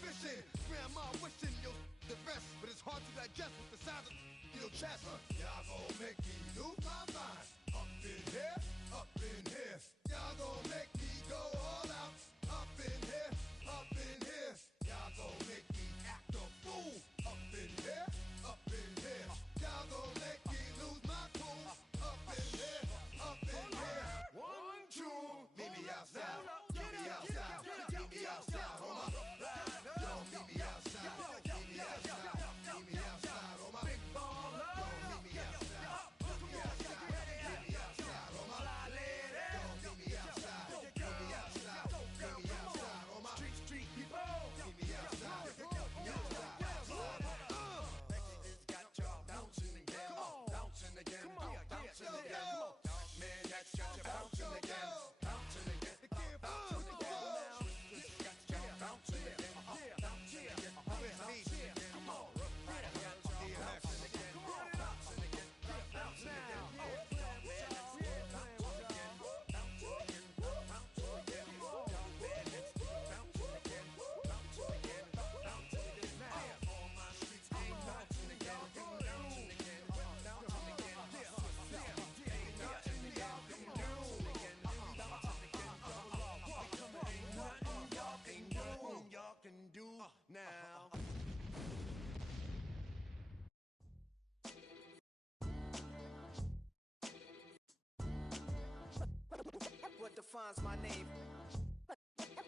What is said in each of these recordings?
fishing. Grandma wishing you're the best, but it's hard to digest with the size of your chest. Y'all gon' make me lose my mind. Up in here, up in here. Y'all gon' make me go all out. Up in here, up in here. Y'all gon' make me act a fool. Up in here, up in here. Y'all gon' make me lose my cool. Up in here, up in here. 1, 2, meet me outside. Meet me outside. Meet me outside. Hold up. Yo, meet me outside. Meet me outside. Meet me outside. On my big ball. Yo, meet me outside. Meet me outside. Meet me outside. On my lady. Yo, meet me outside. Meet me outside. Meet me outside. On my street people. Meet me outside. Meet me outside. It's got y'all bouncing again. Bouncing again. Bouncing again. Man, that's got you bouncing again. Bouncing again. Bouncing again. It's got y'all bouncing again. Bouncing again. Bouncing again. Come on. Bouncing again. Bouncing again. Bouncing again. Can do now. What defines my name?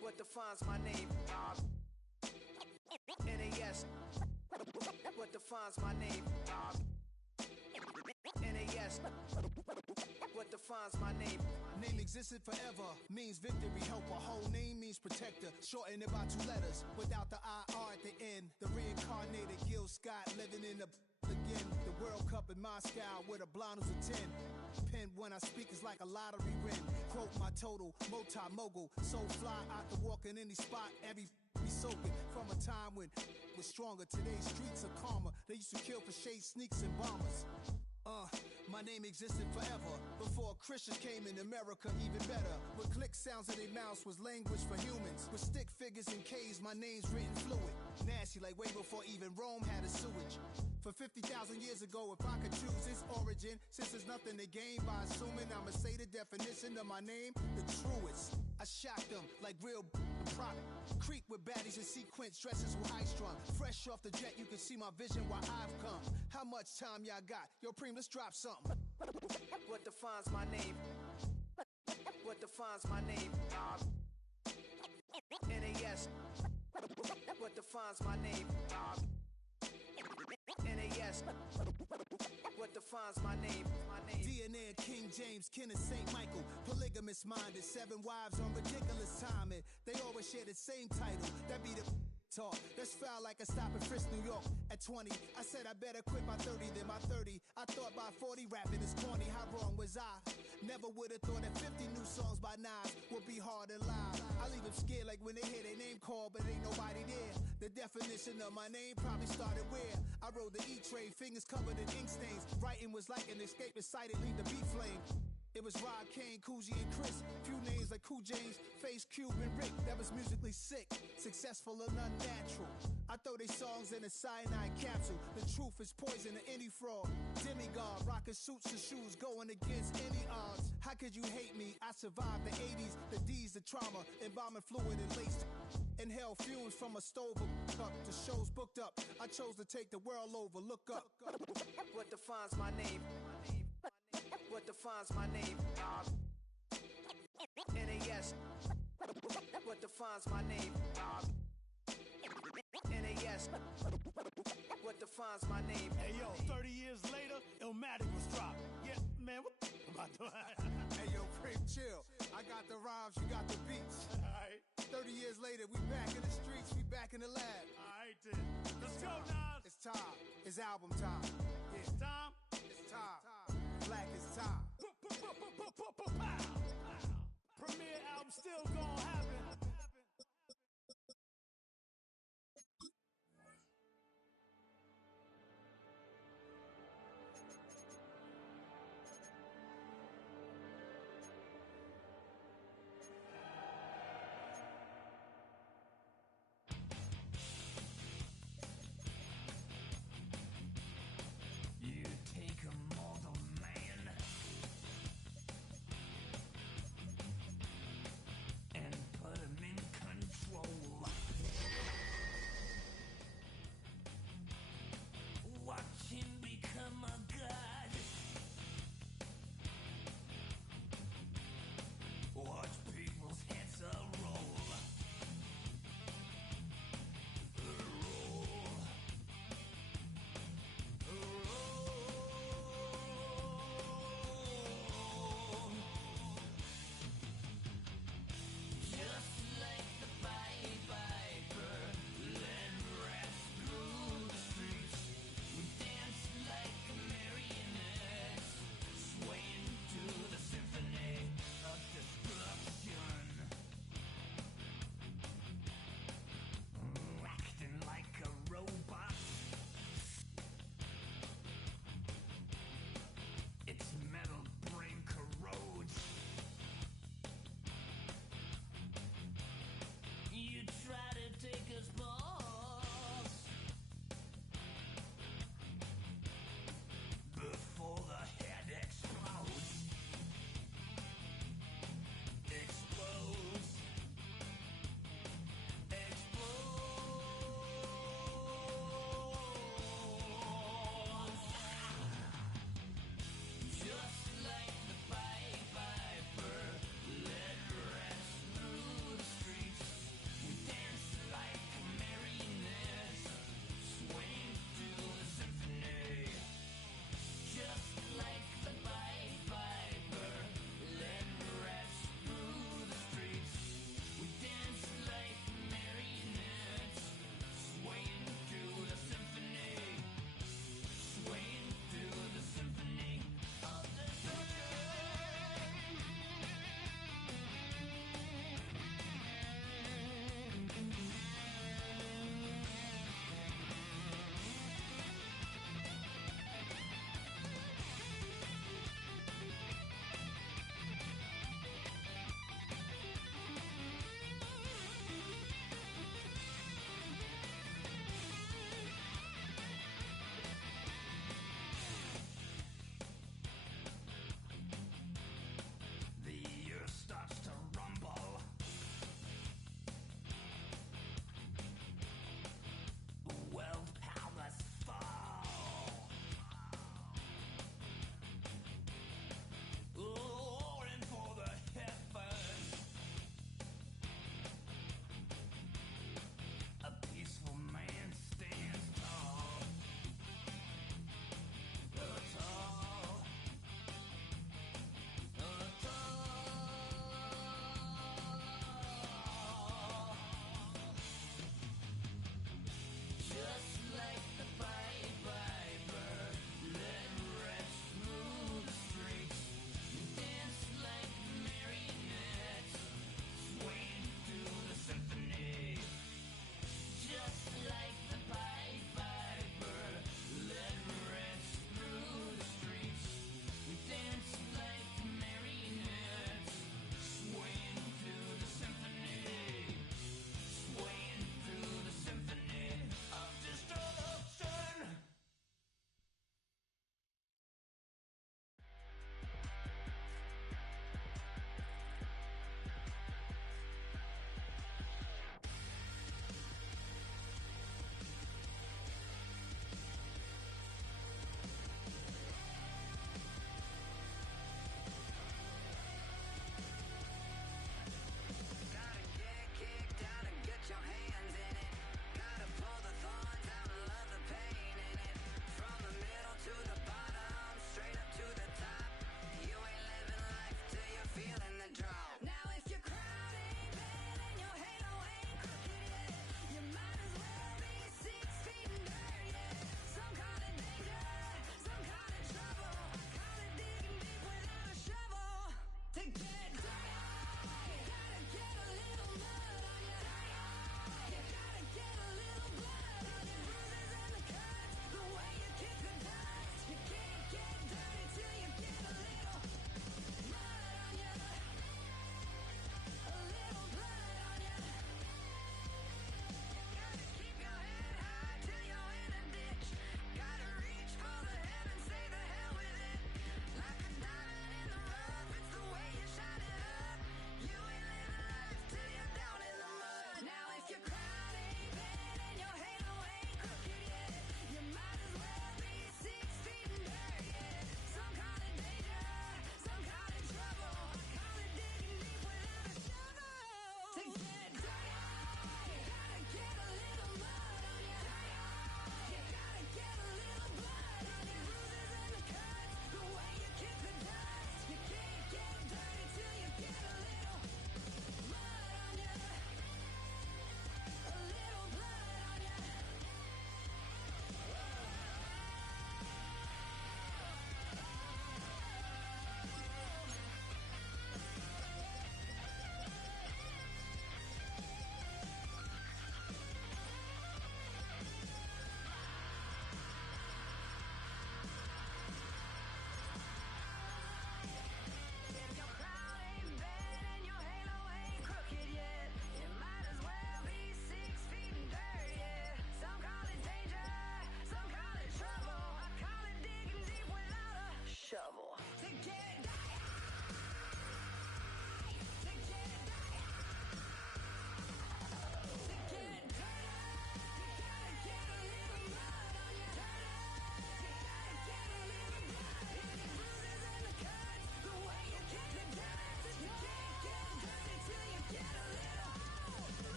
What defines my name? NAS. What defines my name? NAS. What defines my name? Name existed forever, means victory, helper. Whole name means protector, shorten it by 2 letters. Without the IR at the end, the reincarnated Gil Scott living in the again. The World Cup in Moscow with a blonde who's a 10. Pen when I speak is like a lottery win. Quote my total, multi-mogul. So fly out to walk in any spot, every be soaking from a time when was stronger. Today's streets are calmer. They used to kill for shade sneaks and bombers. My name existed forever. Before Christians came in America, even better. With click sounds in their mouths was language for humans. With stick figures and K's, my name's written fluid. Nasty like way before even Rome had a sewage. For 50,000 years ago, if I could choose its origin, since there's nothing to gain by assuming, I'ma say the definition of my name, the truest. I shocked them like real product. Creek with baddies in sequence, dresses with high strung. Fresh off the jet, you can see my vision where I've come. How much time y'all got? Yo, Preem, let's drop something. What defines my name? What defines my name? NAS. What defines my name? NAS. What defines my name? DNA of King James, kin of St. Michael. Polygamous minded, 7 wives on ridiculous timing. They always share the same title. That be the talk. That's foul like a stop in Frisk, New York. At 20, I said I better quit by 30 than my 30. I thought by 40 rapping is corny. How wrong was I? Never would have thought that 50 new songs by Nas would be hard and live. I leave them scared like when they hear their name called, but ain't nobody there. The definition of my name probably started where I rode the E-train, fingers covered in ink stains. Writing was like an escape inside it, leave the beat flame. It was Rod, Kane, Coogee, and Chris. Few names like Cool James, Face, Cube, and Rick. That was musically sick, successful and unnatural. I throw they songs in a cyanide capsule. The truth is poison to any fraud. Demigod, rocking suits and shoes, going against any odds. How could you hate me? I survived the 80s, the D's, the trauma, embalming fluid and laced. Inhale fumes from a stove up. The show's booked up. I chose to take the world over. Look up. What defines my name? What defines my name? NAS. What defines my name? NAS. What defines my name? Hey yo, 30 years later, Illmatic was dropped. Yeah, man, what the am I doing? Hey yo, Preem, chill. I got the rhymes, you got the beats. Alright. 30 years later, we back in the streets, we back in the lab. Alright then. Let's go, Nas. It's time. It's album time. Yeah. It's time. It's time. Black is time. Premiere album still gonna happen.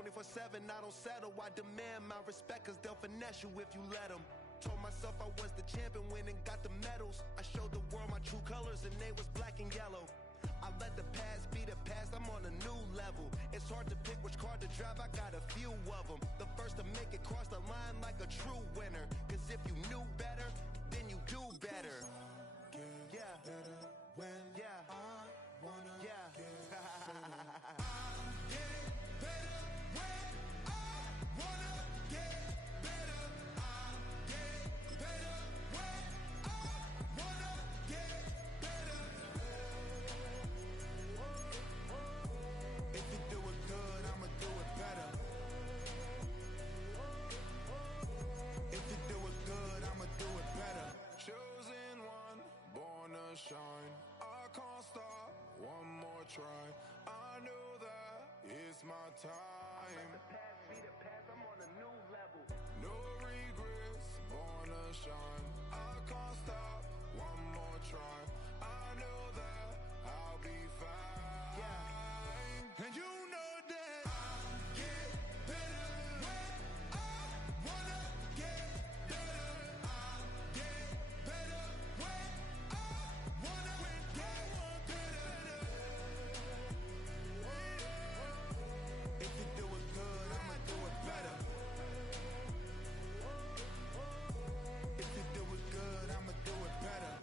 24/7, I don't settle. I demand my respect, cause they'll finesse you if you let them. Told myself I was the champion, went and got the medals. I showed the world my true colors, and they was black and yellow. I let the past be the past, I'm on a new level. It's hard to pick which card to drive, I got a few of them. The first to make it cross the line like a true winner. Cause if you knew better, then you do better. Yeah. When Yeah. I wanna Yeah. get better. Shine. I can't stop, one more try. I know that it's my time. The past be the past, I'm on a new level. No regrets, born to shine. I can't stop, one more try. I know that I'll be fine. Yeah. And you know that I'll get better when I wanna get better. I'll get better when If you do it good, I'ma do it better. If you do it good, I'ma do it better.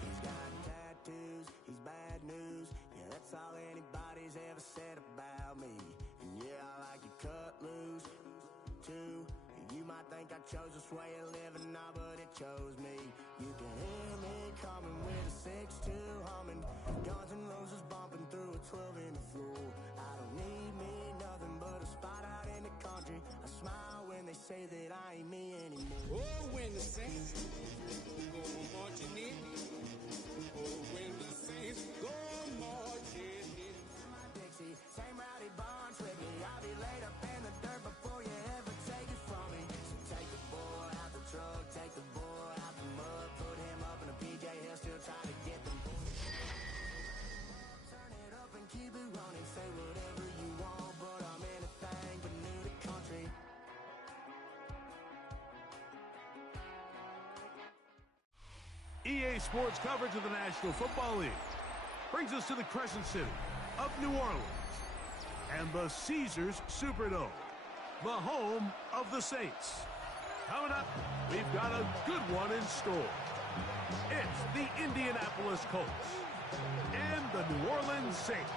He's got tattoos, he's bad news. Yeah, that's all anybody's ever said about me. And yeah, I like you cut loose, too. You might think I chose this way of living, nah, but it chose me. You can hear me coming with a 6'2" humming, Guns N' Roses bumping through a 12 in the floor. I don't need me nothing but a spot out in the country. I smile when they say that I ain't me anymore. Oh, when the Saints go marching in. Oh, when the Saints go marching in. My Dixie, same rowdy bonds with me. I'll be laid up in the dirt before you ever take it from me. So take the boy out the truck, take the boy out the mud, put him up in a PJ, he'll still try to get them boys. Turn it up and keep it running. Say whatever you want, but I'm anything but new to country. EA Sports coverage of the National Football League brings us to the Crescent City of New Orleans and the Caesars Superdome, the home of the Saints. Coming up, we've got a good one in store. It's the Indianapolis Colts and the New Orleans Saints.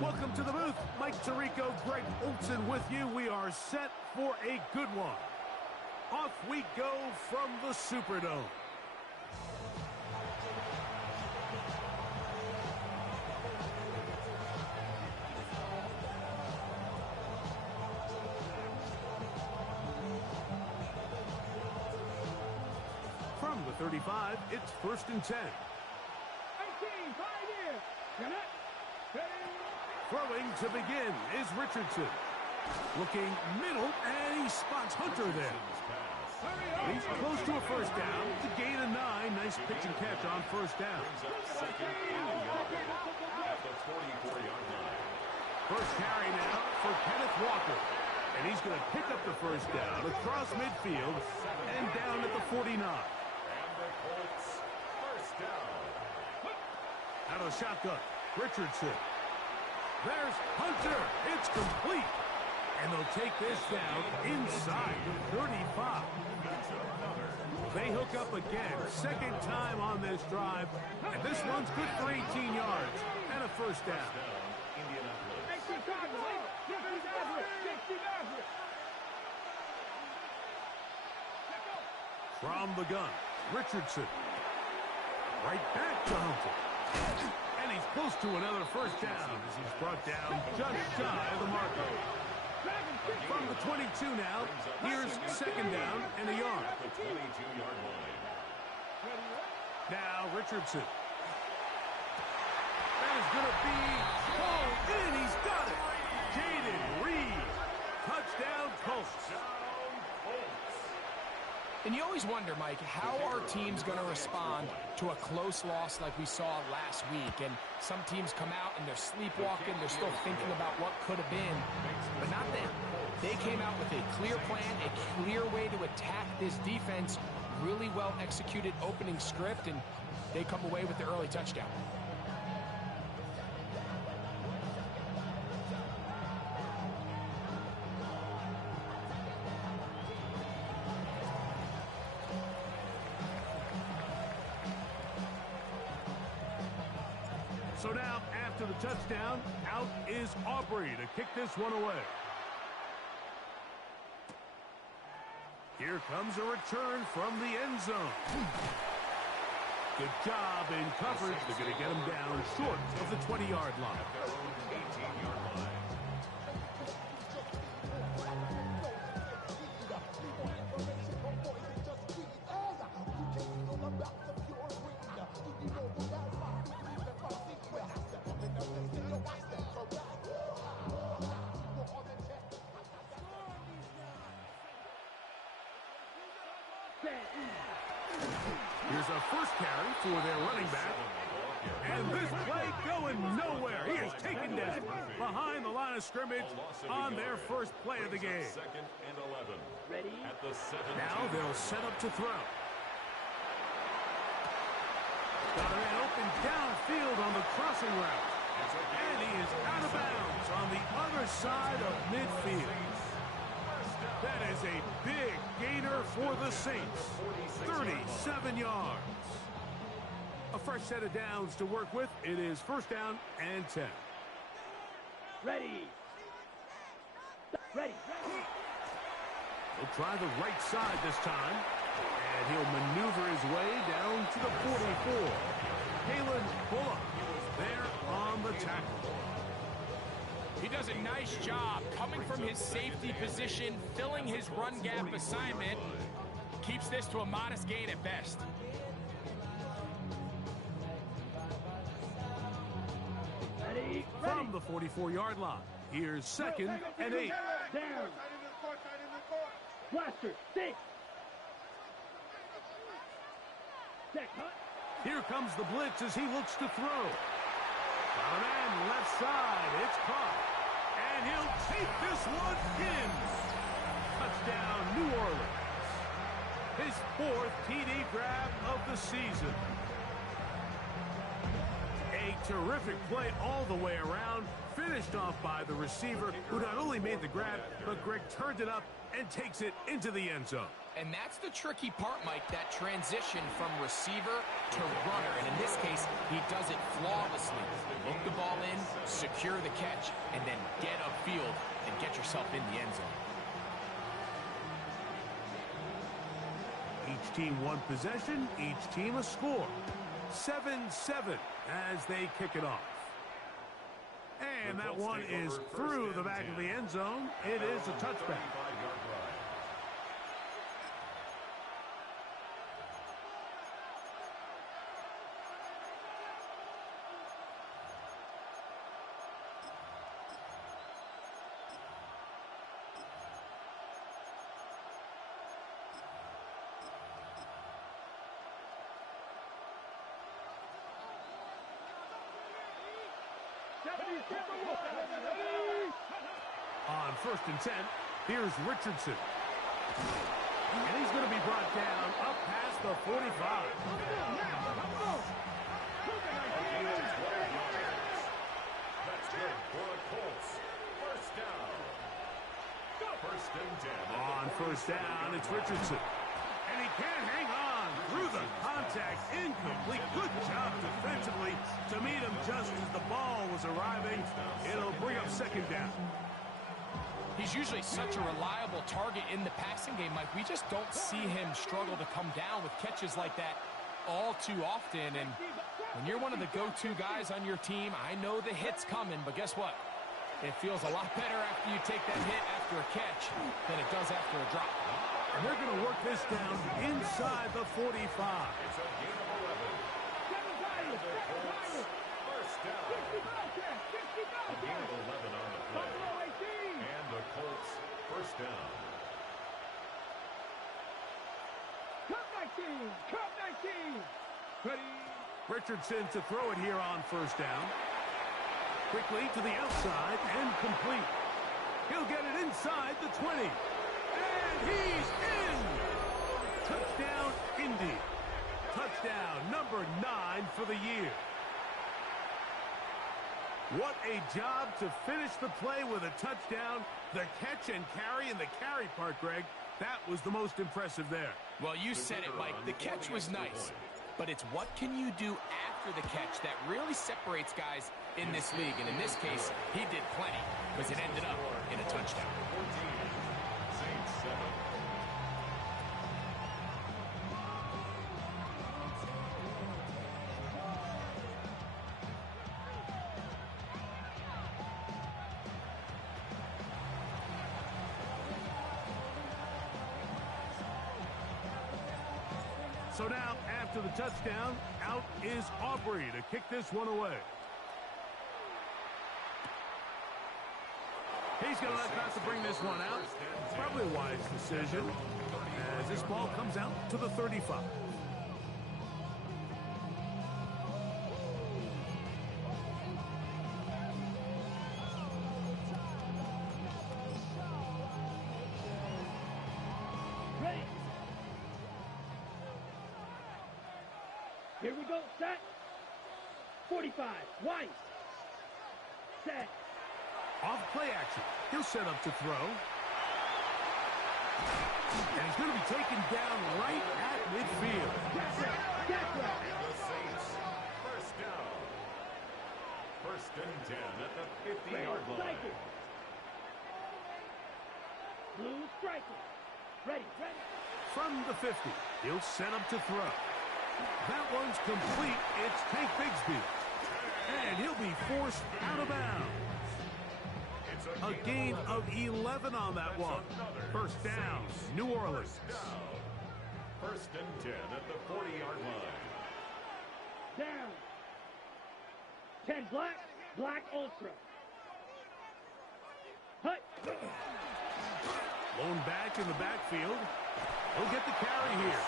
Welcome to the booth. Mike Tirico, Greg Olson with you. We are set for a good one. Off we go from the Superdome. From the 35, it's 1st and 10. 18, 5 years. Throwing to begin is Richardson. Looking middle, and he spots Hunter there. He's close to a first down. To gain a 9. Nice pitch and catch on first down. First carry now for Kenneth Walker. And he's going to pick up the first down across midfield and down at the 49. And the Colts first down. Out of the shotgun, Richardson. There's Hunter. It's complete. And they'll take this down inside the 35. They hook up again. Second time on this drive. And this one's good for 18 yards and a first down. From the gun, Richardson. Right back to Hunter. And he's close to another first down as he's brought down just shy of the marker. From the 22 now, here's second down and a yard. The 22-yard line. Now Richardson. That is going to be pulled in. He's got it. Jaden Reed. Touchdown Colts. And you always wonder, Mike, how are teams going to respond to a close loss like we saw last week? And some teams come out and they're sleepwalking. They're still thinking about what could have been. But not them. They came out with a clear plan, a clear way to attack this defense. Really well executed opening script, and they come away with the early touchdown. So now, after the touchdown, out is Aubrey to kick this one away. Here comes a return from the end zone. Good job in coverage. They're going to get him down short of the 20-yard line. 18-yard line. Here's a first carry for their running back. And this play going nowhere. He is taken down behind the line of scrimmage on their first play of the game. Second and 11. Ready? At the 17. Now they'll set up to throw. Got a man open downfield on the crossing route. And he is out of bounds on the other side of midfield. That is a big gainer for the Saints. 37 yards. A fresh set of downs to work with. It is first down and 10. Ready. He'll try the right side this time. And he'll maneuver his way down to the 44. Kalen Bullock there on the tackle. He does a nice job coming from his safety position, filling his run gap assignment. Keeps this to a modest gain at best. From the 44-yard line, here's second and 8. Down. Blaster. 6. Here comes the blitz as he looks to throw. Got a man left side. It's caught. And he'll take this one in. Touchdown, New Orleans. His 4th TD grab of the season. A terrific play all the way around. Finished off by the receiver, who not only made the grab, but Greg turned it up and takes it into the end zone. And that's the tricky part, Mike, that transition from receiver to runner. And in this case, he does it flawlessly. Look the ball in, secure the catch, and then get upfield and get yourself in the end zone. Each team one possession, each team a score. 7-7 as they kick it off. And that one is through the back of the end zone. It is a touchback. On first and 10, here's Richardson. And he's going to be brought down up past the 45. That's good for the Colts. First down. First and 10. On first down, it's Richardson. And he can't hang on through the contact. Incomplete. Good job defensively to meet him just as the ball was arriving. It'll bring up second down. He's usually such a reliable target in the passing game, Mike. We just don't see him struggle to come down with catches like that all too often, and when you're one of the go-to guys on your team, I know the hit's coming, but guess what? It feels a lot better after you take that hit after a catch than it does after a drop. And they're going to work this down inside the 45. It's a gain of 11. First down. A gain of 11 on the play. And the Colts first down. Cup 19! Cup 19! Ready? Richardson to throw it here on first down. Quickly to the outside and complete. He'll get it inside the 20. And he's in! Touchdown, Indy. Touchdown number 9 for the year. What a job to finish the play with a touchdown. The catch and carry, and the carry part, Greg, that was the most impressive there. Well, you said it, Mike. The catch was nice. But it's what can you do after the catch that really separates guys in this league. And in this case, he did plenty because it ended up in a touchdown. 14, Saints 7. So now, after the touchdown, out is Aubrey to kick this one away. He's going to let Costa bring this one out. Probably a wise decision as this ball comes out to the 35. Ready? Here we go. Set. 45. Weiss. Set. Off play action. He'll set up to throw. And he's going to be taken down right at midfield. And the Saints first down. First and 10 at the 50-yard line. Blue striker. Ready, ready. From the 50, he'll set up to throw. That one's complete. It's Tank Bigsby. And he'll be forced out of bounds. A gain of 11 on that one. First down, New Orleans. First and 10 at the 40-yard line. Down. 10 black. Black ultra. Hut. Lone back in the backfield. He'll get the carry here.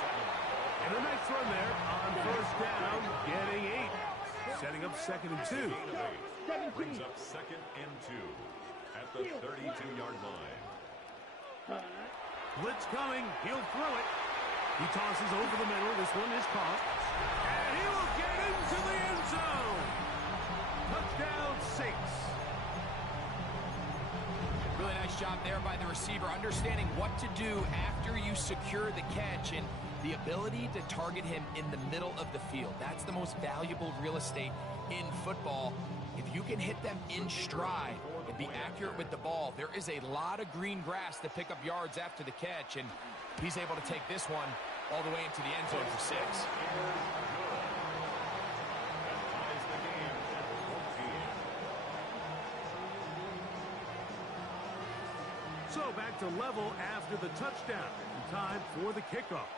And a nice run there on first down, getting 8. Setting up second and 2. Brings up second and 2 at the 32-yard line. Blitz coming. He'll throw it. He tosses over the middle. This one is caught. And he will get into the end zone. Touchdown, Saints. Really nice job there by the receiver, understanding what to do after you secure the catch and the ability to target him in the middle of the field. That's the most valuable real estate in football. If you can hit them in stride and be accurate with the ball, there is a lot of green grass to pick up yards after the catch, and he's able to take this one all the way into the end zone for 6. So back to level after the touchdown. Time for the kickoff.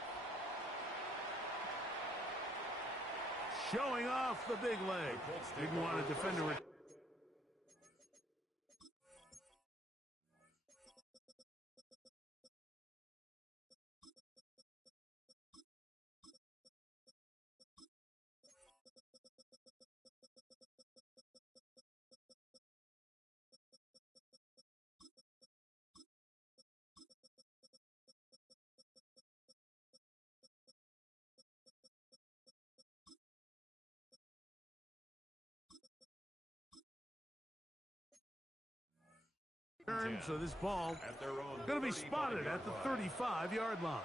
Showing off the big leg. Didn't want a defender. So this ball going to be spotted at the 35-yard line.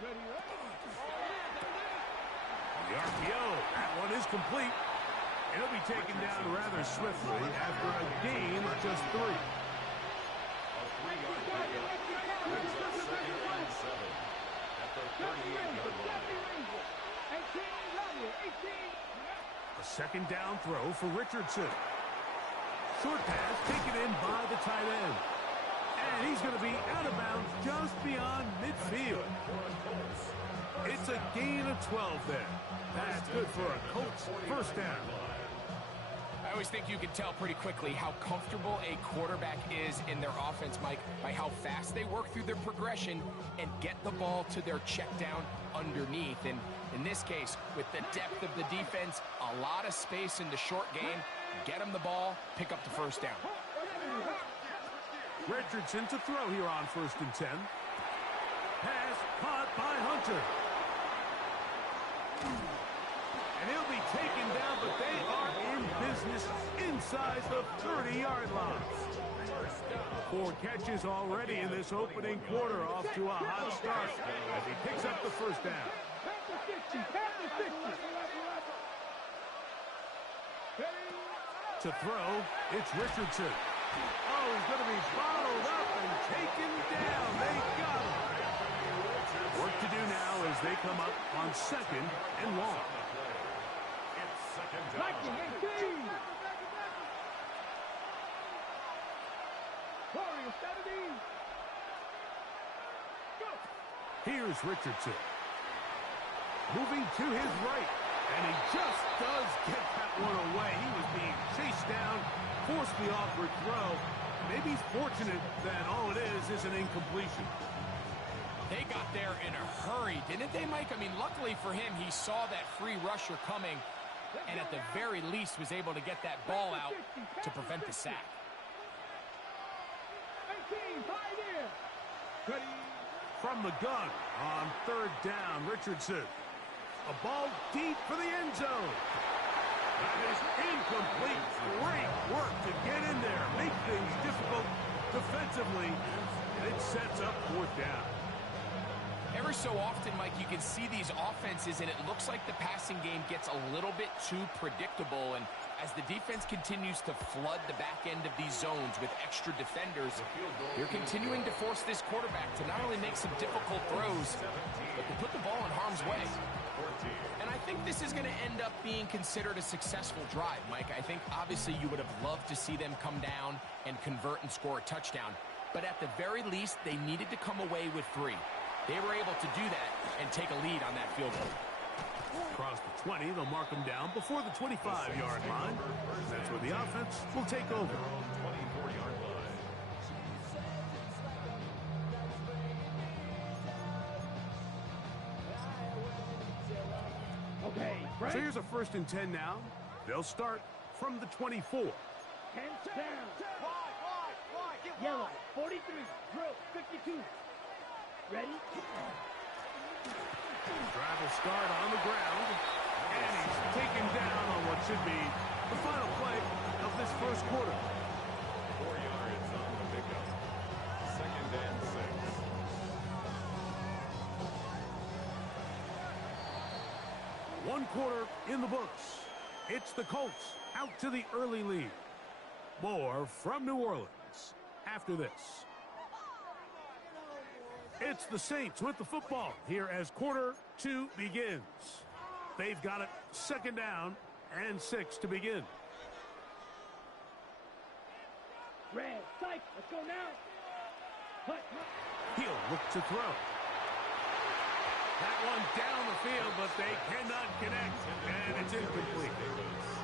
The RPO, that one is complete. He'll be taken down rather swiftly after a gain of just 3. A 3-yard pickup brings up 2nd and 7 at the 38-yard line. A second down throw for Richardson. Short pass taken in by the tight end. And he's going to be out of bounds just beyond midfield. It's a gain of 12 there. That's good for a Colts first down. I always think you can tell pretty quickly how comfortable a quarterback is in their offense, Mike, by how fast they work through their progression and get the ball to their check down underneath. And in this case, with the depth of the defense, a lot of space in the short game, get them the ball, pick up the first down. Richardson to throw here on 1st and 10. Pass caught by Hunter. And he'll be taken down, but they are in business inside the 30-yard line. 4 catches already in this opening quarter, off to a hot start as he picks up the first down. To throw, it's Richardson. Oh, he's going to be bottled up and taken down. They got him. Work to do now as they come up on 2nd and long. Here's Richardson. Moving to his right. And he just does get that one away. He was being chased down, forced the awkward throw. Maybe he's fortunate that all it is an incompletion. They got there in a hurry, didn't they, Mike? I mean, luckily for him, he saw that free rusher coming and at the very least was able to get that ball out to prevent the sack. From the gun on 3rd down, Richardson. A ball deep for the end zone. That is incomplete. Great work to get in there, make things difficult defensively, and it sets up 4th down. Every so often, Mike, you can see these offenses, and it looks like the passing game gets a little bit too predictable. And as the defense continues to flood the back end of these zones with extra defenders, they're continuing to force this quarterback to not only make some difficult throws, but to put the ball in harm's way. And I think this is going to end up being considered a successful drive, Mike. I think obviously you would have loved to see them come down and convert and score a touchdown. But at the very least, they needed to come away with 3. They were able to do that and take a lead on that field goal. Across the 20, they'll mark them down before the 25-yard line. That's where the offense will take over. 24-yard line. Okay, Frank. So here's a 1st and 10 now. They'll start from the 24. Hands down. Yellow, 43. Drill, 52. Ready? Travel start on the ground. And he's taken down on what should be the final play of this first quarter. 4 yards on the pickup. 2nd and 6. 1 quarter in the books. It's the Colts out to the early lead. More from New Orleans after this. It's the Saints with the football here as quarter 2 begins. They've got it 2nd down and 6 to begin. Red, psych, let's go now. Hut. He'll look to throw. That one down the field, but they cannot connect, and it's incomplete.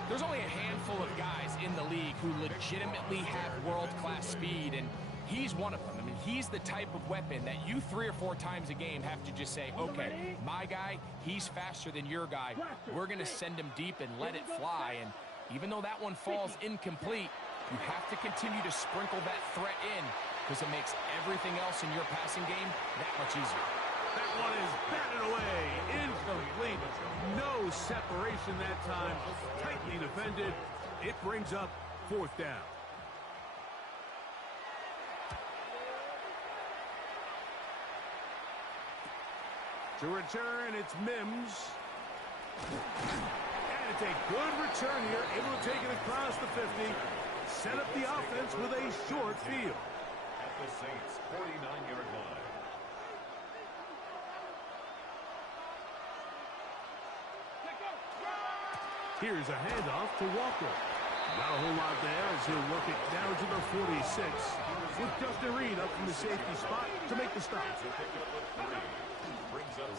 There's only a handful of guys in the league who legitimately have world-class speed, and he's one of them. I mean, he's the type of weapon that you 3 or 4 times a game have to just say, okay, my guy, he's faster than your guy. We're going to send him deep and let it fly. And even though that one falls incomplete, you have to continue to sprinkle that threat in because it makes everything else in your passing game that much easier. That one is batted away, incomplete. No separation that time, tightly defended. It brings up 4th down. To return, it's Mims. And And it's a good return here, able to take it across the 50. Set up the offense with a short field. At the Saints' 49-yard line. Here's a handoff to Walker. Not a whole lot there as he'll work it down to the 46. With Justin Reed up from the safety spot to make the stop.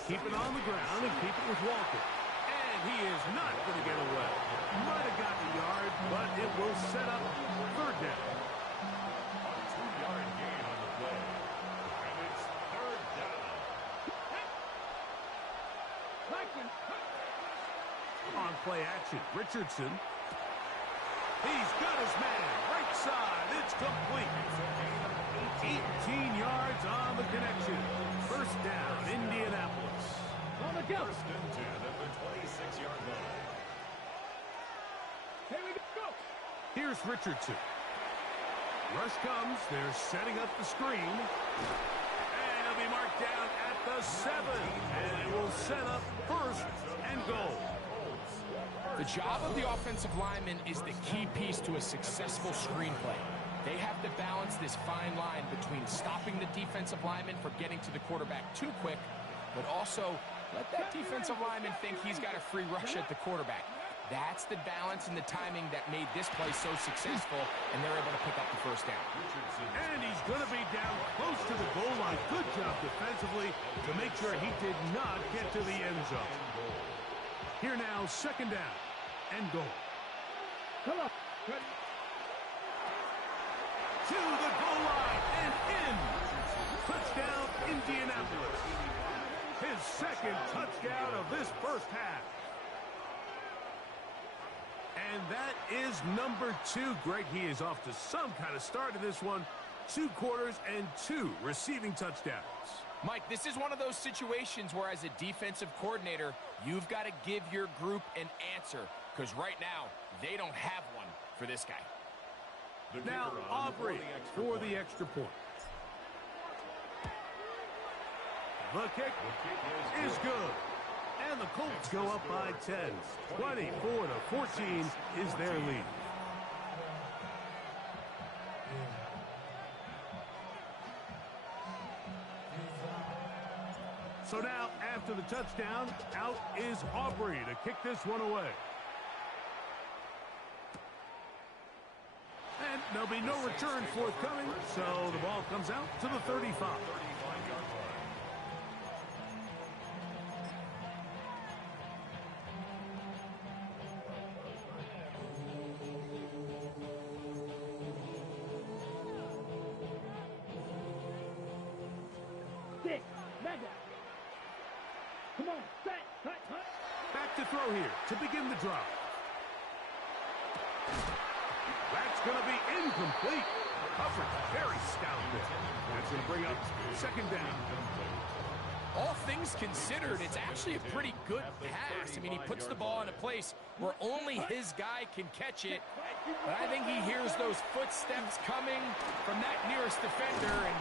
Keep it on the ground and keep it with Walker. And he is not going to get away. Might have gotten a yard, but it will set up third down. A 2-yard gain on the play. And it's third down. On play action, Richardson. He's got his man. Right side. It's complete. 18 yards on the connection. First down, Indianapolis. On the go. First and 10 at the 26-yard line. Here we go. Here's Richardson. Rush comes. They're setting up the screen. And it'll be marked down at the 7. And it will set up first and goal. The job of the offensive lineman is the key piece to a successful screenplay. They have to balance this fine line between stopping the defensive lineman from getting to the quarterback too quick, but also let that defensive lineman think he's got a free rush at the quarterback. That's the balance and the timing that made this play so successful, and they're able to pick up the first down. And he's going to be down close to the goal line. Good job defensively to make sure he did not get to the end zone. Here now, second down and goal. Come on. To the goal line and in. Touchdown, Indianapolis. His second touchdown of this first half. And that is number 2. Greg, he is off to some kind of start in this one. 2 quarters and 2 receiving touchdowns. Mike, this is one of those situations where as a defensive coordinator, you've got to give your group an answer, because right now, they don't have one for this guy. Now, Aubrey for the extra point. The kick is good. And the Colts go up by 10. 24-14 is their lead. So now, after the touchdown, out is Aubrey to kick this one away. And there'll be no return forthcoming, so the ball comes out to the 35. 35-yard line. Six. Mega. Come on. Set. Cut. Back to throw here to begin the drive. That's going to be incomplete. Coverage very stout there. That's going to bring up second down. All things considered, it's actually a pretty good pass. I mean, he puts the ball in a place where only his guy can catch it. But I think he hears those footsteps coming from that nearest defender, and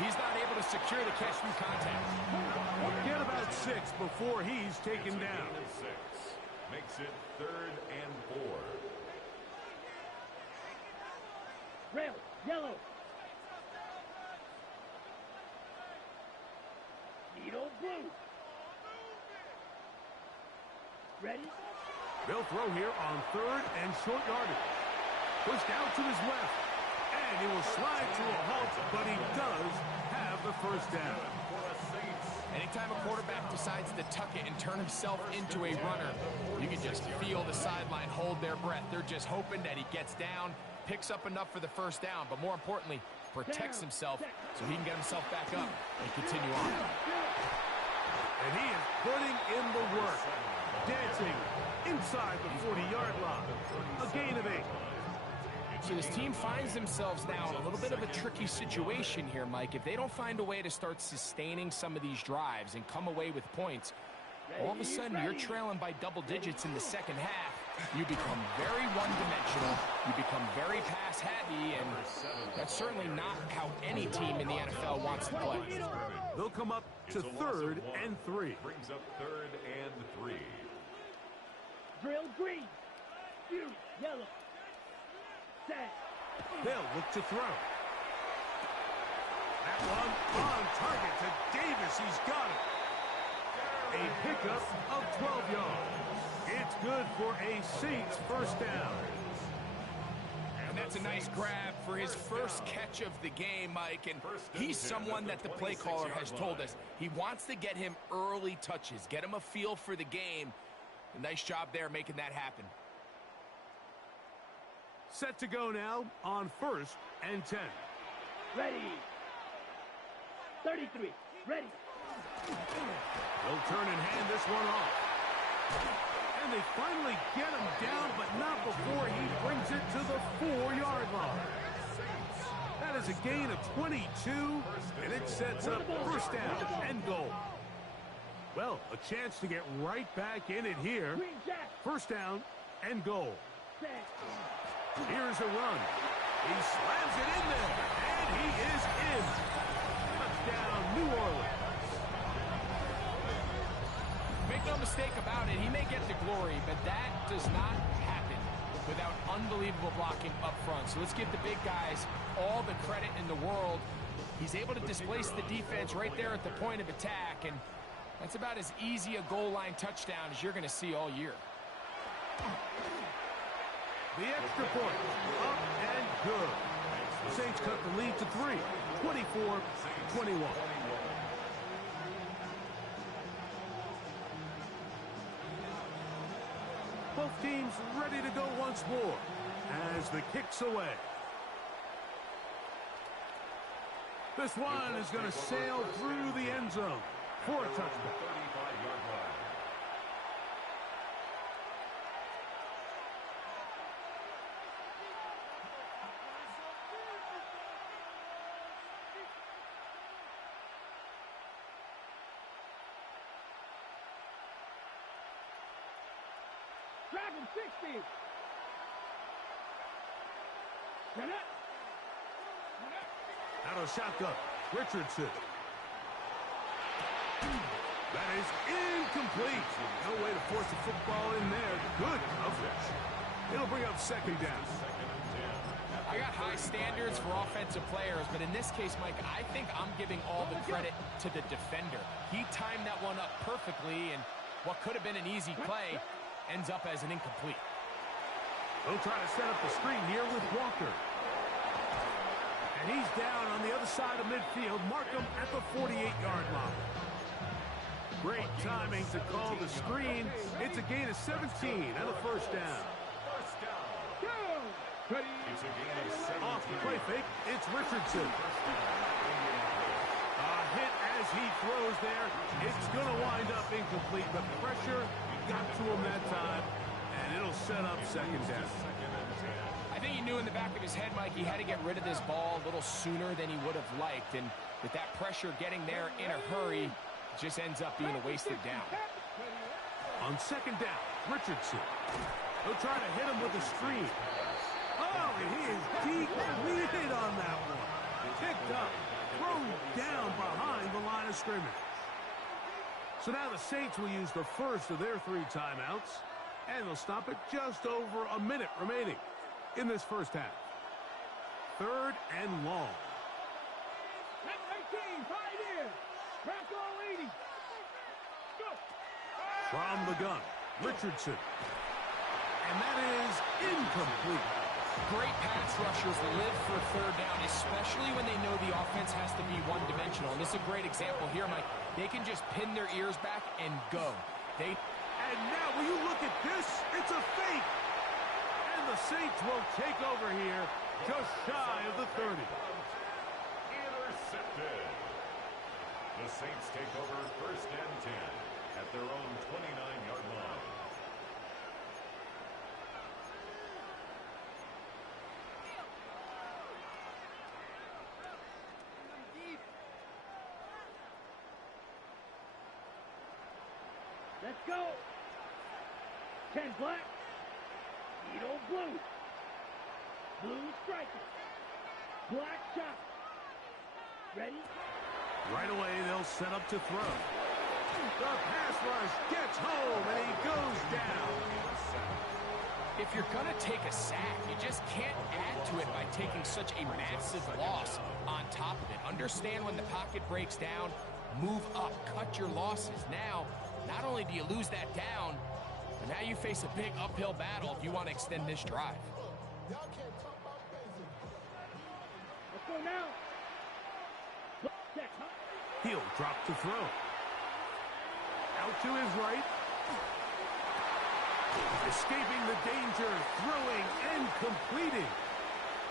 he's not able to secure the catch through contact. Get about 6 before he's taken down. 6 makes it third and 4. Rail. Yellow. Needle blue. Ready? They'll throw here on third and short yardage. Pushed out to his left. And he will slide to a halt, but he does have the first down. Anytime a quarterback decides to tuck it and turn himself into a runner, you can just feel the sideline hold their breath. They're just hoping that he gets down, picks up enough for the first down, but more importantly, protects himself so he can get himself back up and continue on. And he is putting in the work. Dancing inside the 40-yard line. A gain of 8. So this team finds themselves now in a little bit of a tricky situation here, Mike. If they don't find a way to start sustaining some of these drives and come away with points, all of a sudden you're trailing by double digits in the second half. You become very one-dimensional. You become very pass-heavy, and that's certainly not how any team in the NFL wants to play. They'll come up to third and 3. Brings up third and 3. Drill green. Fuse yellow. Set. They'll look to throw. That one on target to Davis. He's got it. A pickup of 12 yards. It's good for a Saints first down. And that's a nice grab for his first catch of the game, Mike. And he's someone that the play caller has told us he wants to get him early touches, get him a feel for the game. A nice job there making that happen. Set to go now on 1st and 10. Ready. 33. Ready. They'll turn and hand this one off. And they finally get him down, but not before he brings it to the 4-yard line. That is a gain of 22, and it sets up first down and goal. Well, a chance to get right back in it here. First down and goal. Here's a run. He slams it in there, and he is in. Touchdown, New Orleans. Make no mistake about it, he may get the glory, but that does not happen without unbelievable blocking up front. So let's give the big guys all the credit in the world. He's able to displace the defense right there at the point of attack, and that's about as easy a goal line touchdown as you're going to see all year. The extra point, up and good. The Saints cut the lead to 3, 24-21. Both teams ready to go once more as the kick's away. This one is going to sail through the end zone for a touchdown. Dragon 60. Out of shotgun, Richardson. That is incomplete. No way to force the football in there. Good coverage. It'll bring up second down. I got high standards for offensive players, but in this case, Mike, I think I'm giving all the credit to the defender. He timed that one up perfectly, and what could have been an easy play ends up as an incomplete. They'll try to set up the screen here with Walker. And he's down on the other side of midfield. Mark him at the 48-yard line. Great timing to call the screen. It's a gain of 17 and a first down. Off the play fake, it's Richardson. A hit as he throws there. It's going to wind up incomplete. The pressure got to him that time, and it'll set up second down. I think he knew in the back of his head, Mike, he had to get rid of this ball a little sooner than he would have liked, and with that pressure getting there in a hurry, it just ends up being a wasted down. On second down, Richardson. They'll try to hit him with a screen. Oh, and he is deep-leaded on that one. Picked up, thrown down behind the line of scrimmage. So now the Saints will use the first of their 3 timeouts, and they'll stop it just over a minute remaining in this first half. 3rd and long. 18, pioneer. Crack all 80. Go. From the gun, Richardson. And that is incomplete. Great pass rushers live for 3rd down, especially when they know the offense has to be one-dimensional. And this is a great example here, Mike. They can just pin their ears back and go. And now, will you look at this? It's a fake. And the Saints will take over here just shy of the 30. Intercepted. The Saints take over 1st and 10 at their own 29-yard line. Let's go. 10 black. Edo blue. Blue striker. Black shot. Ready? Right away, they'll set up to throw. The pass rush gets home, and he goes down. If you're going to take a sack, you just can't add to it by taking such a massive loss on top of it. Understand when the pocket breaks down, move up, cut your losses. Now, not only do you lose that down, but now you face a big uphill battle if you want to extend this drive. Let's go now. He'll drop to throw. Out to his right. Escaping the danger, throwing and completing.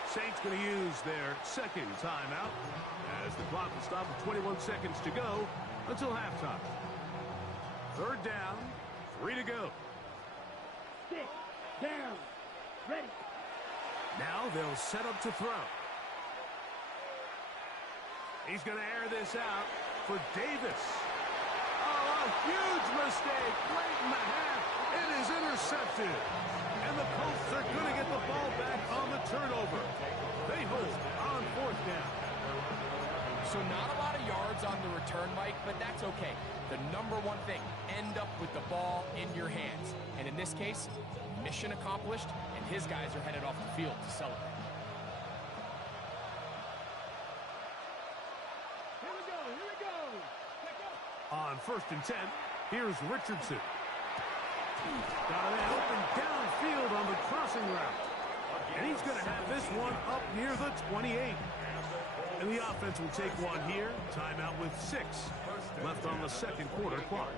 Saints going to use their second timeout as the clock will stop with 21 seconds to go until halftime. Third down, 3 to go. 6 down, ready. Now they'll set up to throw. He's going to air this out for Davis. Oh, a huge mistake late in the half. It is intercepted. And the Colts are going to get the ball back on the turnover. They hold on fourth down. So not a lot of yards on the return, Mike, but that's okay. The number one thing, end up with the ball in your hands. And in this case, mission accomplished, and his guys are headed off the field to celebrate. On 1st and 10, here's Richardson. Got a man open downfield on the crossing route. And he's going to have this one up near the 28. And the offense will take one here. Timeout with 6 left on the second quarter clock.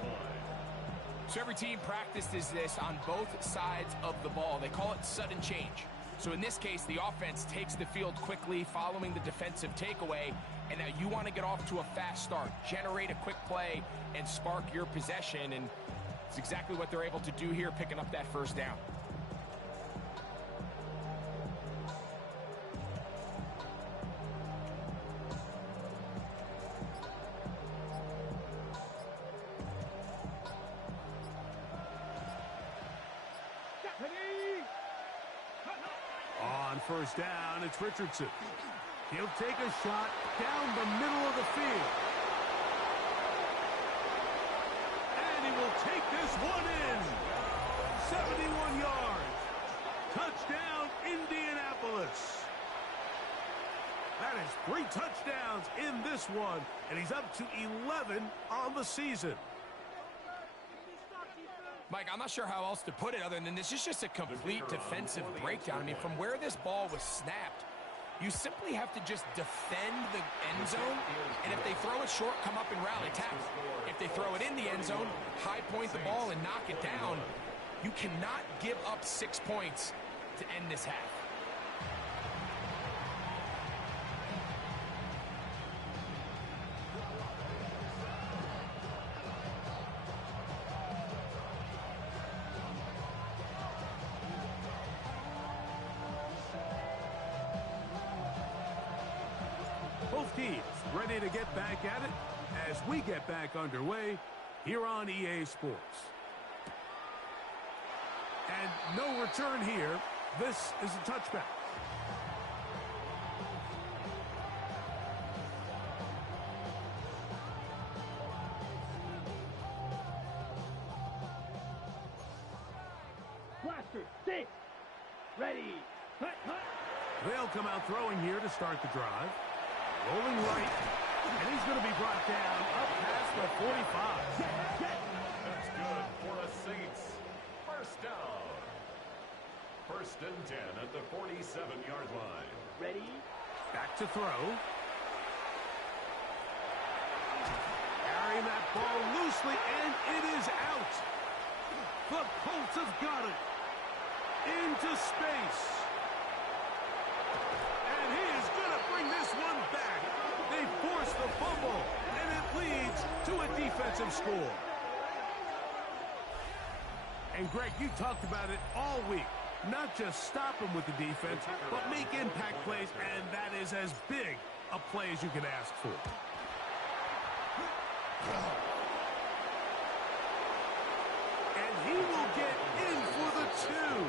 So every team practices this on both sides of the ball. They call it sudden change. So in this case, the offense takes the field quickly following the defensive takeaway. And now you want to get off to a fast start, generate a quick play, and spark your possession. And it's exactly what they're able to do here, picking up that first down. On first down, it's Richardson. He'll take a shot down the middle of the field. And he will take this one in. 71 yards. Touchdown, Indianapolis. That is 3 touchdowns in this one, and he's up to 11 on the season. Mike, I'm not sure how else to put it other than this is just a complete defensive breakdown. I mean, from where this ball was snapped, you simply have to just defend the end zone, and if they throw it short, come up and rally tackle. If they throw it in the end zone, high point the ball and knock it down. You cannot give up 6 points to end this half. Both teams ready to get back at it as we get back underway here on EA Sports. And no return here. This is a touchback. Blaster, 6, ready, hut, hut. They'll come out throwing here to start the drive. Rolling right, and he's going to be brought down up past the 45. That's good for the Saints. First down. 1st and 10 at the 47-yard line. Ready? Back to throw. Carrying that ball loosely, and it is out. The Colts have got it. Into space. And he is going to bring this one back. They force the fumble, and it leads to a defensive score. And Greg, you talked about it all week. Not just stop them with the defense, but make impact plays, and that is as big a play as you can ask for. And he will get in for the 2.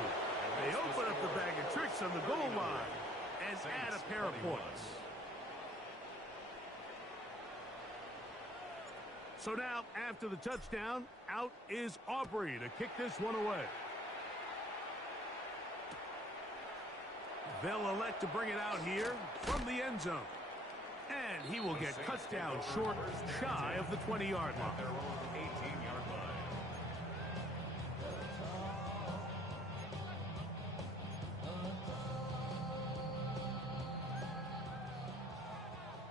They open up the bag of tricks on the goal line and add a pair of points. So now, after the touchdown, out is Aubrey to kick this one away. They'll elect to bring it out here from the end zone. And he will get cut down short, shy of the 20-yard line. Their own 18-yard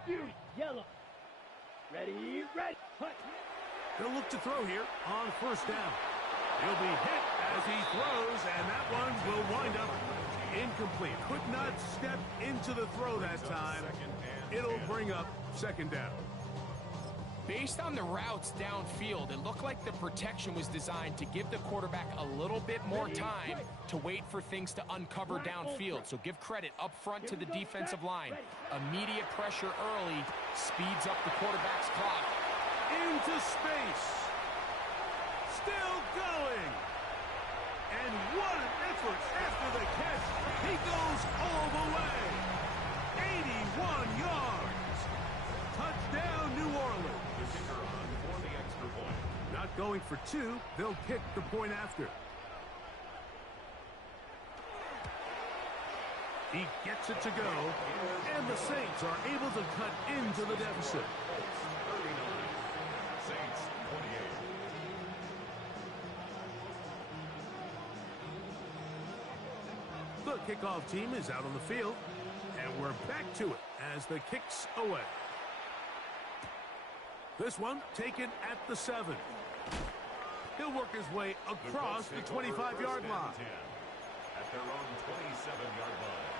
line. Yellow. Ready, hut. They'll look to throw here on first down. He'll be hit as he throws, and that one will wind up incomplete. Could not step into the throw that time. It'll bring up second down. Based on the routes downfield, it looked like the protection was designed to give the quarterback a little bit more time to wait for things to uncover downfield. So give credit up front to the defensive line. Immediate pressure early speeds up the quarterback's clock. Into space. Still going. And what an effort after the catch. He goes all the way. 81 yards. Touchdown, New Orleans. The kicker on for the extra point. Not going for two. They'll kick the point after. He gets it to go. And the Saints are able to cut into the deficit. 39. Saints 28. The kickoff team is out on the field, and we're back to it as the kick's away. This one taken at the 7. He'll work his way across the 25-yard line. At their own 27-yard line.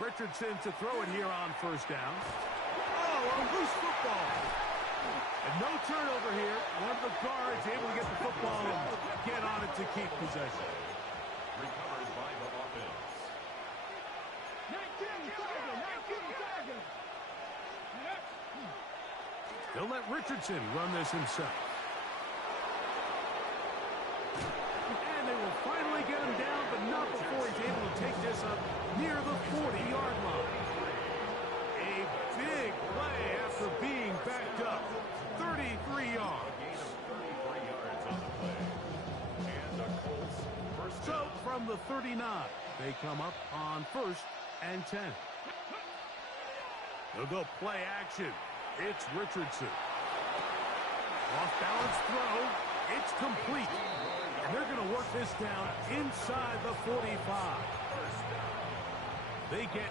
Richardson to throw it here on first down. Oh, a loose football. And no turnover here. One of the guards able to get the football and get on it to keep possession. Recovered by the offense. 19 They'll let Richardson run this himself. And they will finally get him down, but not before he's able to take this up near the 40-yard line. A big play after being backed up. 33 yards. A gain of 33 yards on the play. And the Colts first So down. from the 39, they come up on 1st and 10. They'll go play action. It's Richardson. Off-balance throw. It's complete. And they're going to work this down inside the 45. They get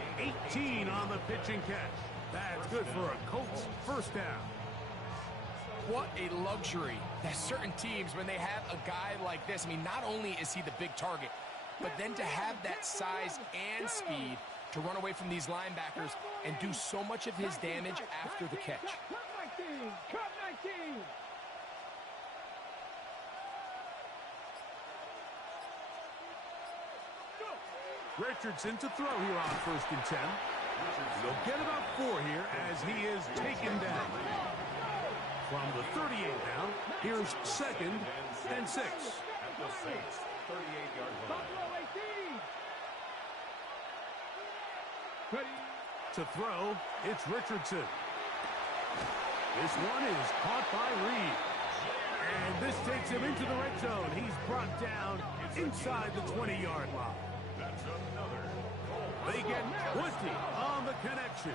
18 on the pitch and catch. That's good for a Colts first down. What a luxury that certain teams, when they have a guy like this, I mean, not only is he the big target, but then to have that size and speed to run away from these linebackers and do so much of his damage after the catch. Cut 19. Richardson to throw here on 1st and 10. They'll get about 4 here as he is taken down. From the 38 now, here's 2nd and 6. At the Saints 38-yard line. To throw, it's Richardson. This one is caught by Reed. And this takes him into the red zone. He's brought down inside the 20-yard line. That's another. They get 20 on the connection.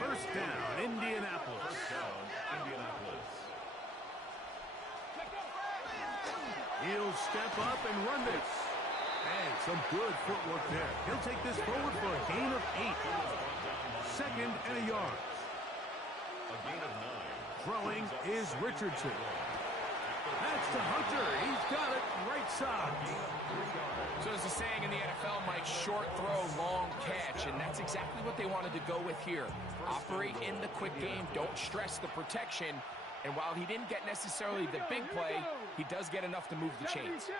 First down, Indianapolis. First down, Indianapolis. He'll step up and run this. And some good footwork there. He'll take this forward for a gain of 8. 2nd and a yard. A gain of 9. Throwing is Richardson. That's to Hunter. He's got it right side. So there's a saying in the NFL, Mike, short throw, long catch, and that's exactly what they wanted to go with here. Operate in the quick game, don't stress the protection, and while he didn't get necessarily the big play, he does get enough to move the chains.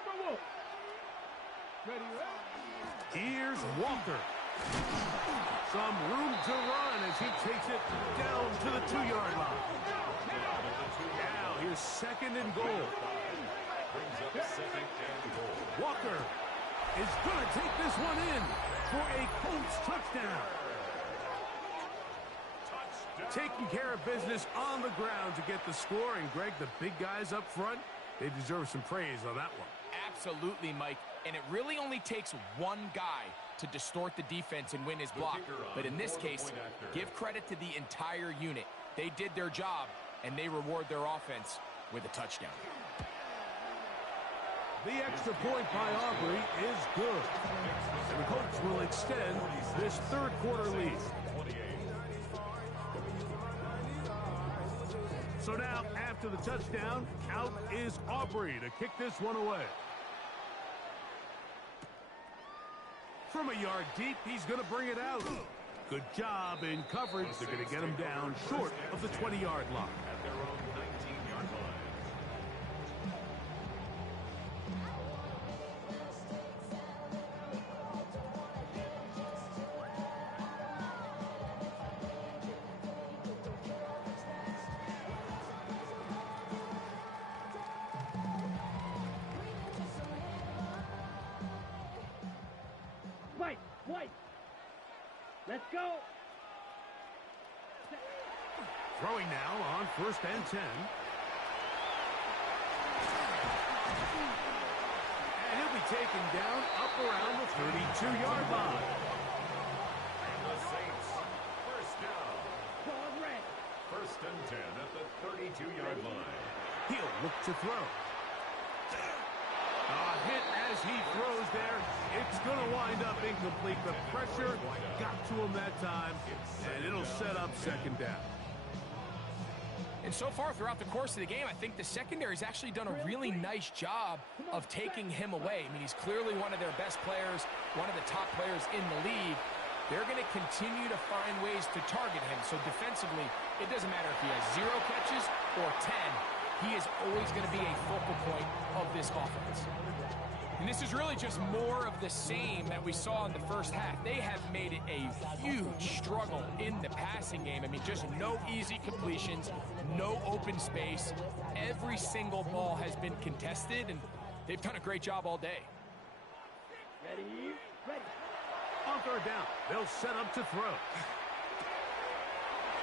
Here's Walker. Some room to run as he takes it down to the 2-yard line. Now here's 2nd and goal. Walker is going to take this one in for a Colts touchdown. Taking care of business on the ground to get the score. And, Greg, the big guys up front, they deserve some praise on that one. Absolutely, Mike. And it really only takes one guy to distort the defense and win his block. But in this case, give credit to the entire unit. They did their job, and they reward their offense with a touchdown. The extra point by Aubrey is good. And the Colts will extend this third-quarter lead. So now, after the touchdown, out is Aubrey to kick this one away. From a yard deep, he's going to bring it out. Good job in coverage. They're going to get him down short of the 20-yard line. At their own 19-yard line. White. Let's go. Throwing now on 1st and 10. And he'll be taken down up around the 32-yard line. And the Saints, first down. Ball red. 1st and 10 at the 32-yard line. He'll look to throw. A hit as he throws there. It's going to wind up incomplete. The pressure got to him that time, and it'll set up 2nd down. And so far throughout the course of the game, I think the secondary's actually done a really nice job of taking him away. I mean, he's clearly one of their best players, one of the top players in the league. They're going to continue to find ways to target him. So defensively, it doesn't matter if he has 0 catches or 10. He is always going to be a focal point of this offense. And this is really just more of the same that we saw in the first half. They have made it a huge struggle in the passing game. I mean, just no easy completions, no open space. Every single ball has been contested, and they've done a great job all day. Ready. On 3rd down, they'll set up to throw.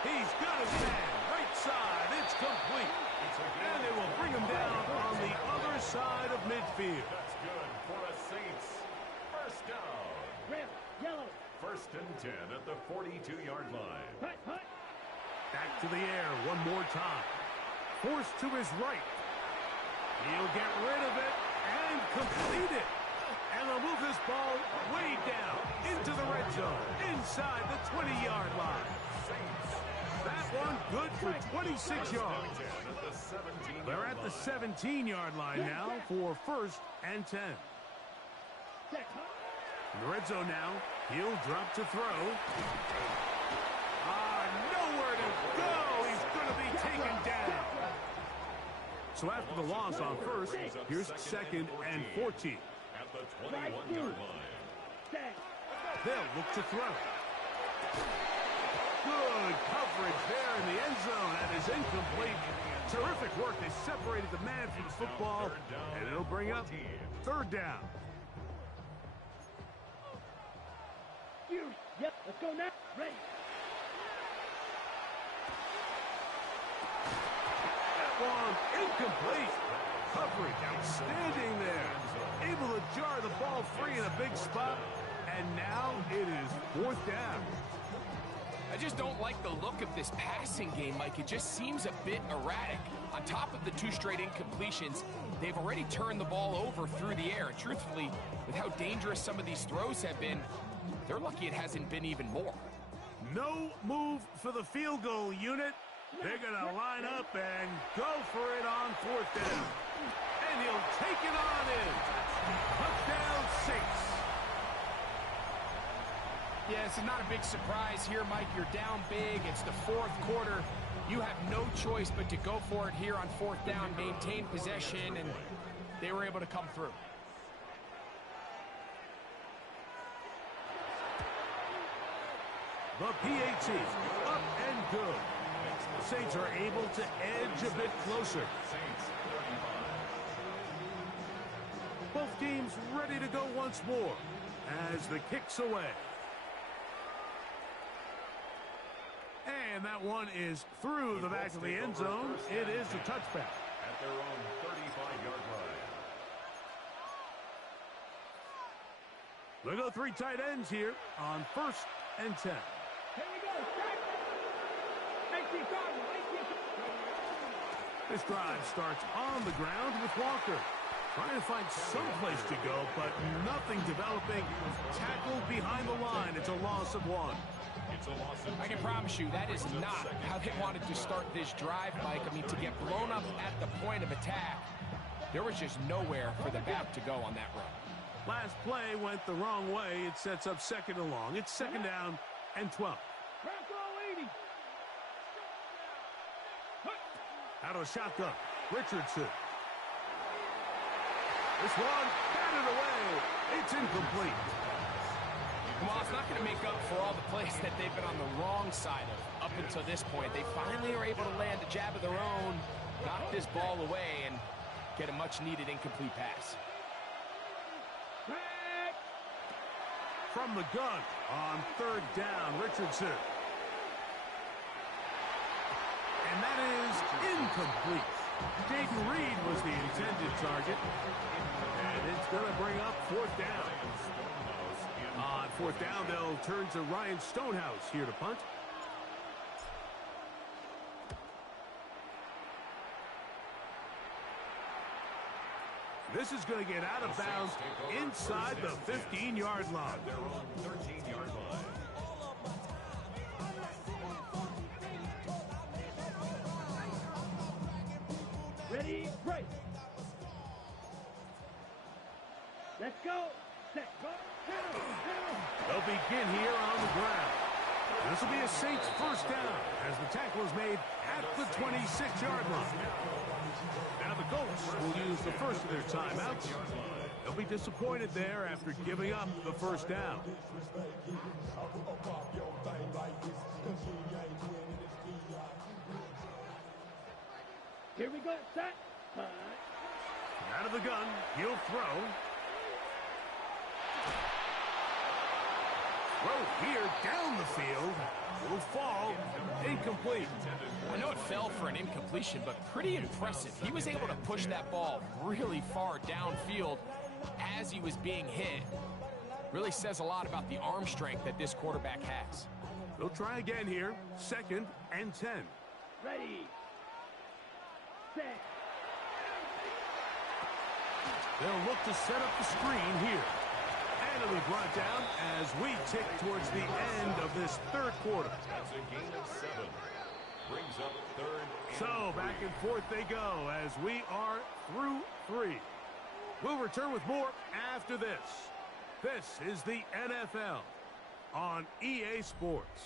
He's got his man, right side, it's complete. And they will bring him down on the other side of midfield. That's good for a Saints. First down. Red, yellow. 1st and 10 at the 42-yard line. Hut. Back to the air one more time. Forced to his right. He'll get rid of it and complete it. And they'll move this ball way down into the red zone, inside the 20-yard line. That one good for 26 yards. They're at the 17-yard line now for 1st and 10. In the red zone now, he'll drop to throw. Nowhere to go. He's going to be taken down. So after the loss on 1st, here's 2nd and 14. At the 21-yard line. They'll look to throw. Good coverage there in the end zone. That is incomplete. Terrific work. They separated the man from the football, and it'll bring up 3rd down. Yep, let's go now. Ready. That one incomplete. Coverage outstanding there. Able to jar the ball free in a big spot, and now it is 4th down. I just don't like the look of this passing game, Mike. It just seems a bit erratic. On top of the 2 straight incompletions, they've already turned the ball over through the air. And truthfully, with how dangerous some of these throws have been, they're lucky it hasn't been even more. No move for the field goal unit. They're going to line up and go for it on 4th down. And he'll take it on in. Touchdown Saints. Yeah, this is not a big surprise here, Mike. You're down big. It's the 4th quarter. You have no choice but to go for it here on 4th down, maintain possession, and they were able to come through. The PAT, up and good. The Saints are able to edge a bit closer. Both teams ready to go once more as the kick's away. And that one is through the back of the end zone. It is a touchback. At their own 35-yard line. They go three tight ends here on 1st and 10. Here we go. This drive starts on the ground with Walker. Trying to find some place to go, but nothing developing. Tackled behind the line. It's a loss of 1. I can promise you that is not how they wanted to start this drive, Mike. I mean, to get blown up at the point of attack, there was just nowhere for the back to go on that run. Last play went the wrong way. It sets up 2nd and long. It's 2nd down and 12. Out of a shotgun, Richardson. This one, batted away. It's incomplete. Well, it's not going to make up for all the plays that they've been on the wrong side of up until this point. They finally are able to land a jab of their own, knock this ball away, and get a much-needed incomplete pass. From the gun on 3rd down, Richardson. And that is incomplete. Jaden Reed was the intended target. And it's going to bring up 4th down. On 4th down, they'll turn to Ryan Stonehouse here to punt. This is going to get out of bounds inside the 15-yard line. Their own 13-yard line. Ready, break. Let's go. Set, go. They'll begin here on the ground. This will be a Saints 1st down as the tackle is made at the 26-yard line. Now the Colts will use the first of their timeouts. They'll be disappointed there after giving up the 1st down. Here we go. Set. Out of the gun, he'll throw. Throw here down the field. Will fall. Incomplete. I know it fell for an incompletion, but pretty impressive. He was able to push that ball really far downfield as he was being hit. Really says a lot about the arm strength that this quarterback has. They'll try again here. 2nd and 10. Ready. Set. They'll look to set up the screen here. And it'll be brought down as we tick towards the end of this 3rd quarter. That's a gain of 7. Brings up 3rd and So back and forth they go as we are through 3. We'll return with more after this. This is the NFL on EA Sports.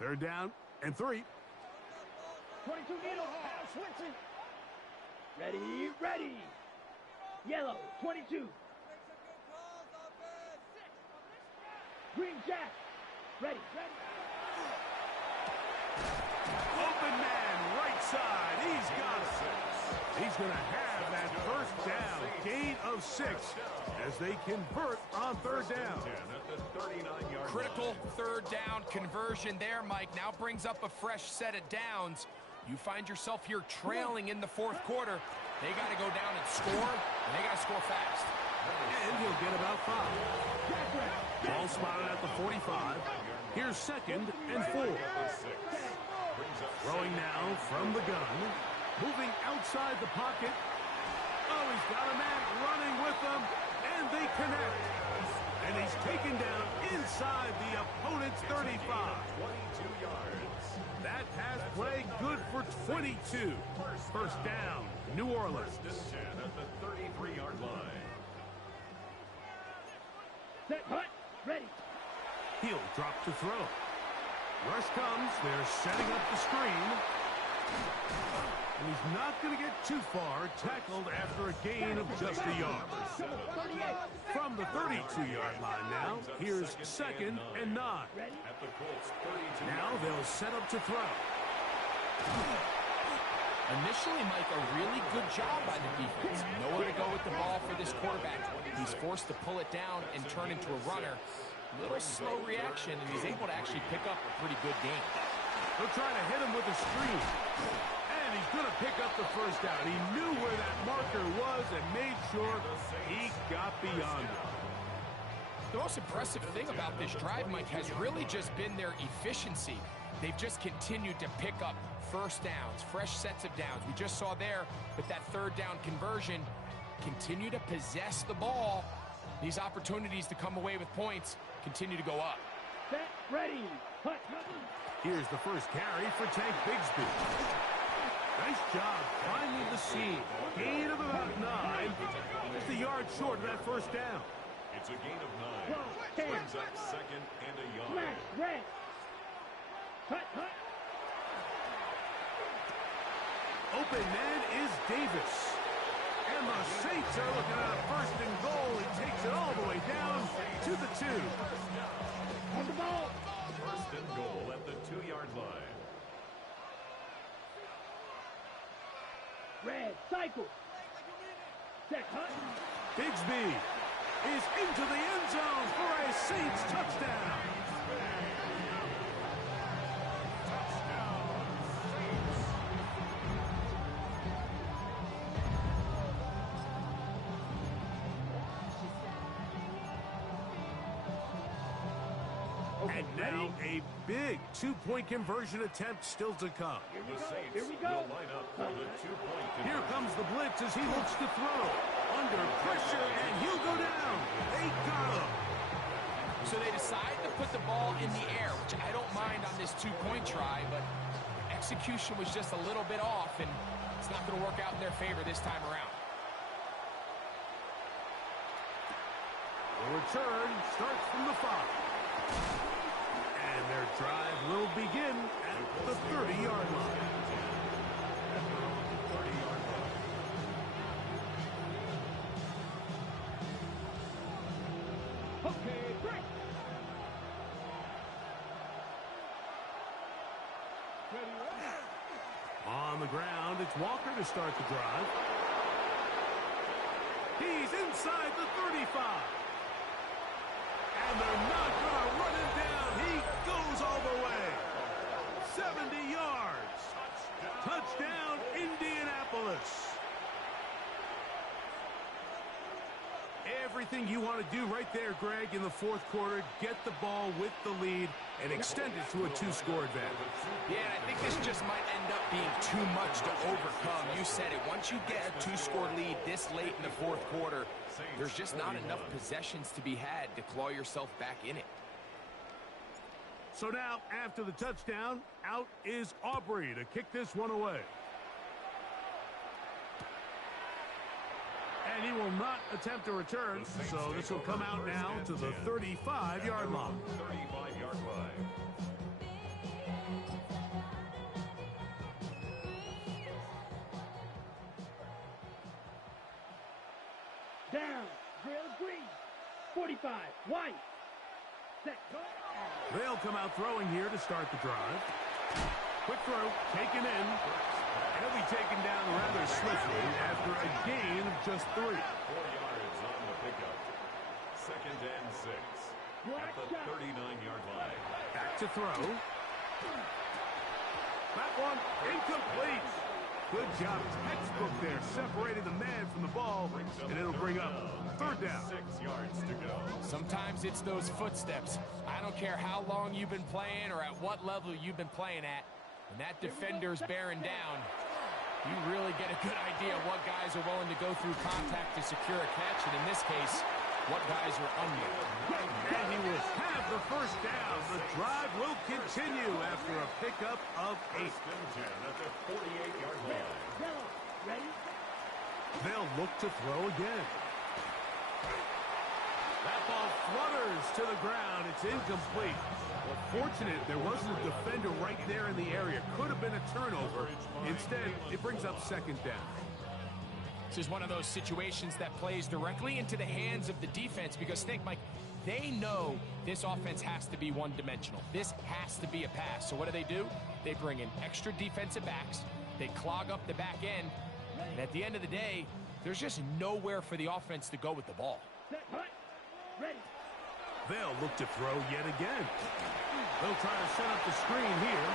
Third down and 3. 22 needle. Switching. Ready, ready. Yellow, 22. Green Jack. Ready, ready. Open man, right side. He's got it. He's going to have that 1st down. Gain of 6 as they convert on 3rd down. Critical 3rd down conversion there, Mike. Now brings up a fresh set of downs. You find yourself here trailing in the 4th quarter. They got to go down and score, and they got to score fast. And he'll get about 5. Ball spotted at the 45. Here's 2nd and 4. Throwing now from the gun. Moving outside the pocket. Oh, he's got a man running with them, and they connect. And he's taken down inside the opponent's 35. 22 yards. That pass play good for 22. 1st down, New Orleans. 1st and 10 at the 33-yard line. Set, hut, ready. He'll drop to throw. Rush comes. They're setting up the screen. And he's not going to get too far. Tackled after a gain of just a yard. From the 32-yard line now, here's 2nd and 9. Now they'll set up to throw. Initially, Mike, a really good job by the defense. Nowhere to go with the ball for this quarterback. He's forced to pull it down and turn into a runner. Little slow reaction, and he's able to actually pick up a pretty good game. They're trying to hit him with a screen. And he's going to pick up the first down. He knew where that marker was and made sure he got beyond it. The most impressive thing about this drive, Mike, has really just been their efficiency. They've just continued to pick up first downs, fresh sets of downs. We just saw there with that 3rd down conversion, continue to possess the ball. These opportunities to come away with points continue to go up. Set, ready, hut. Here's the first carry for Tank Bigsby. Nice job finding the seam. Gain of about 9. Just a yard short of that first down. It's a gain of 9. Brings up 2nd and a yard. Smash, red. Hut. Open man is Davis. And the Saints are looking at a 1st and goal. He takes it all the way down to the 2. On the ball. 1st and goal at the 2-yard line. Red, cycle. Set, hut. Bigsby is into the end zone for a Saints touchdown. And now a big 2-point conversion attempt still to come. The Saints Here we go. will line up for the 2-point conversion. Here comes the blitz as he looks to throw. Under pressure, and he'll go down. They got him. So they decide to put the ball in the air, which I don't mind on this 2-point try, but execution was just a little bit off, and it's not going to work out in their favor this time around. The return starts from the 5. And their drive will begin at the 30-yard line. Okay, break. On the ground, it's Walker to start the drive. He's inside the 35. And they're not going to run him down. He goes all the way. 70 yards. Touchdown, Indianapolis. Everything you want to do right there, Greg, in the 4th quarter. Get the ball with the lead and extend it to a 2-score advantage. Yeah, and I think this just might end up being too much to overcome. You said it. Once you get a 2-score lead this late in the 4th quarter, there's just not enough possessions to be had to claw yourself back in it. So now, after the touchdown, out is Aubrey to kick this one away. And he will not attempt a return, so this will come out now to the 35-yard line. 35-yard line. Down, grill green. 45, white. Set, go. They'll come out throwing here to start the drive. Quick throw, taken in. He'll be taken down rather swiftly after a gain of just 3. 4 yards on the pickup. 2nd and 6. At the 39-yard line. Back to throw. That one incomplete. Good job, textbook there, separating the man from the ball, and it'll bring up 3rd down. 6 yards to go. Sometimes it's those footsteps. I don't care how long you've been playing or at what level you've been playing at. When that defender's bearing down, you really get a good idea of what guys are willing to go through contact to secure a catch, and in this case, what guys are under. And he will have the first down. The drive will continue after a pickup of 8. 1st and 10 at the 48-yard line. Yellow, ready? They'll look to throw again. That ball flutters to the ground. It's incomplete. Well, fortunate there wasn't a defender right there in the area. Could have been a turnover. Instead, it brings up second down. This is one of those situations that plays directly into the hands of the defense because think, Mike, they know this offense has to be one-dimensional. This has to be a pass. So what do? They bring in extra defensive backs. They clog up the back end. And at the end of the day, there's just nowhere for the offense to go with the ball. Ready. They'll look to throw yet again. They'll try to set up the screen here.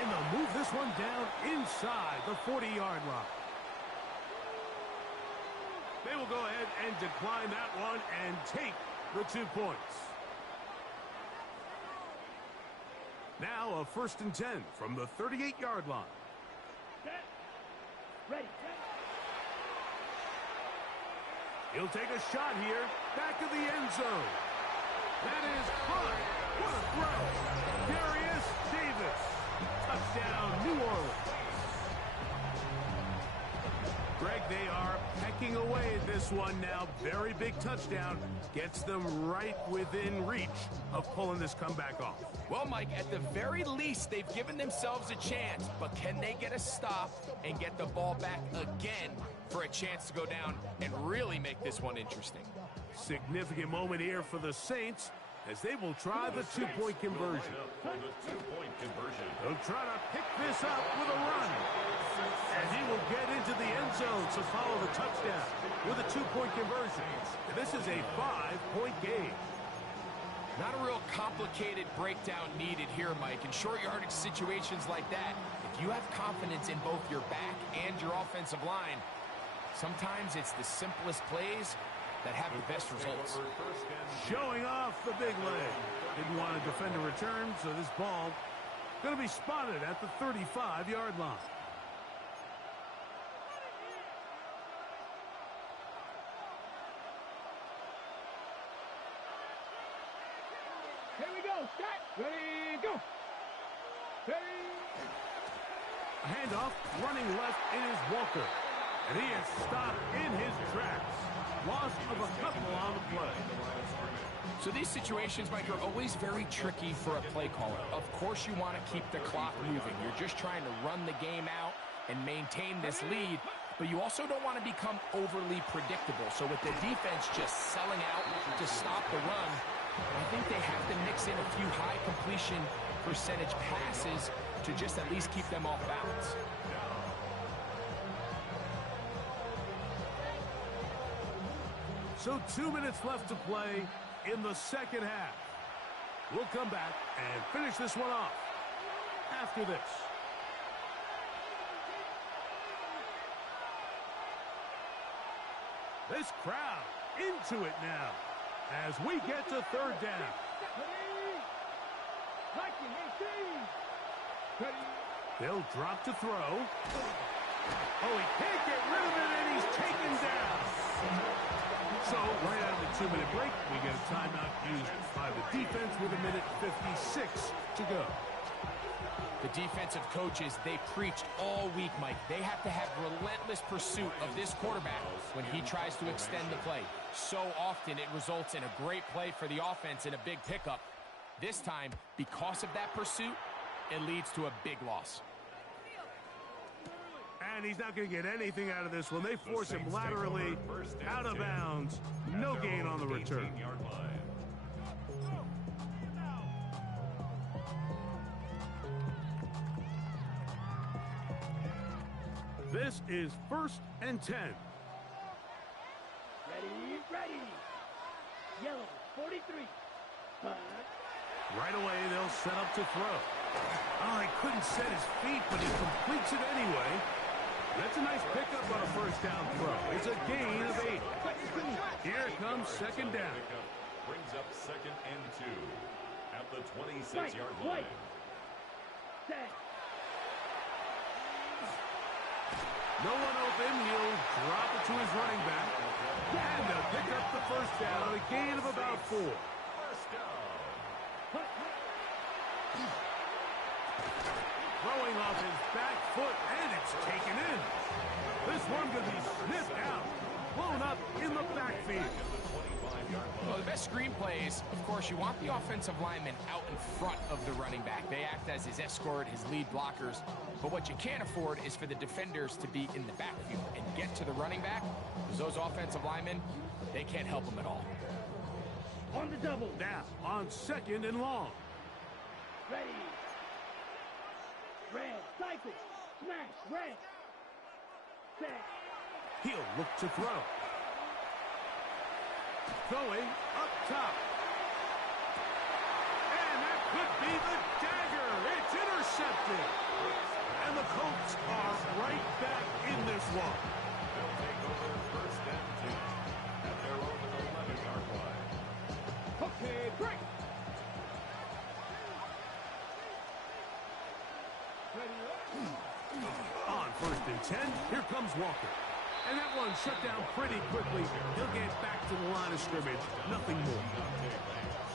And they'll move this one down inside the 40-yard line. They will go ahead and decline that one and take the 2 points. Now a 1st and 10 from the 38-yard line. Set. Ready. He'll take a shot here. Back of the end zone. That is high. What a throw. Darius Davis. Touchdown, New Orleans. Greg, they are pecking away at this one now. Very big touchdown. Gets them right within reach of pulling this comeback off. Well, Mike, at the very least, they've given themselves a chance. But can they get a stop and get the ball back again for a chance to go down and really make this one interesting? Significant moment here for the Saints as they will try the 2-point conversion. They'll try to pick this up with a run. And he will get into the end zone to follow the touchdown with a 2-point conversion. And this is a 5-point game. Not a real complicated breakdown needed here, Mike. In short yardage situations like that, if you have confidence in both your back and your offensive line, sometimes it's the simplest plays that have the best results. Showing off the big leg. Didn't want to defend a return, so this ball going to be spotted at the 35-yard line. Here we go. Set. Ready, go. Ready. A handoff, running left, it is Walker. And he is stopped in his tracks. Loss of a couple on the play. So these situations, Mike, are always very tricky for a play caller. Of course you want to keep the clock moving. You're just trying to run the game out and maintain this lead. But you also don't want to become overly predictable. So with the defense just selling out to stop the run, I think they have to mix in a few high completion percentage passes to just at least keep them off balance. So 2 minutes left to play in the second half. We'll come back and finish this one off after this. This crowd into it now as we get to third down. They'll drop to throw. Oh, he can't get rid of it, and he's taken down. So, right out of the 2-minute break, we get a timeout used by the defense with 1:56 to go. The defensive coaches, they preached all week, Mike. They have to have relentless pursuit of this quarterback when he tries to extend the play. So often it results in a great play for the offense and a big pickup. This time, because of that pursuit, it leads to a big loss. And he's not going to get anything out of this one. They force him laterally out of bounds. No gain on the return. This is 1st and 10. Ready. Yellow, 43. Right away, they'll set up to throw. Oh, he couldn't set his feet, but he completes it anyway. That's a nice pickup on a first down throw. It's a gain of 8. Here comes second down. Brings up 2nd and 2 at the 26-yard line. Set. No one open. He'll drop it to his running back. And they'll pick up the first down. A gain of about 4. First down. Throwing off his back foot, and it's taken in. This one could be sniffed out. blown up in the backfield. Well, the best screen plays, of course, you want the offensive lineman out in front of the running back. They act as his escort, his lead blockers. But what you can't afford is for the defenders to be in the backfield and get to the running back, because those offensive linemen, they can't help him at all. On the double. Now, on 2nd and long. Ready. Red, cycle, smash, red. Set. He'll look to throw. Throwing up top. And that could be the dagger. It's intercepted. And the Colts are right back in this one. They'll take over 1st and 10 at their own 11-yard line. Okay, break. On 1st and 10, here comes Walker. And that one shut down pretty quickly. He'll get back to the line of scrimmage. Nothing more.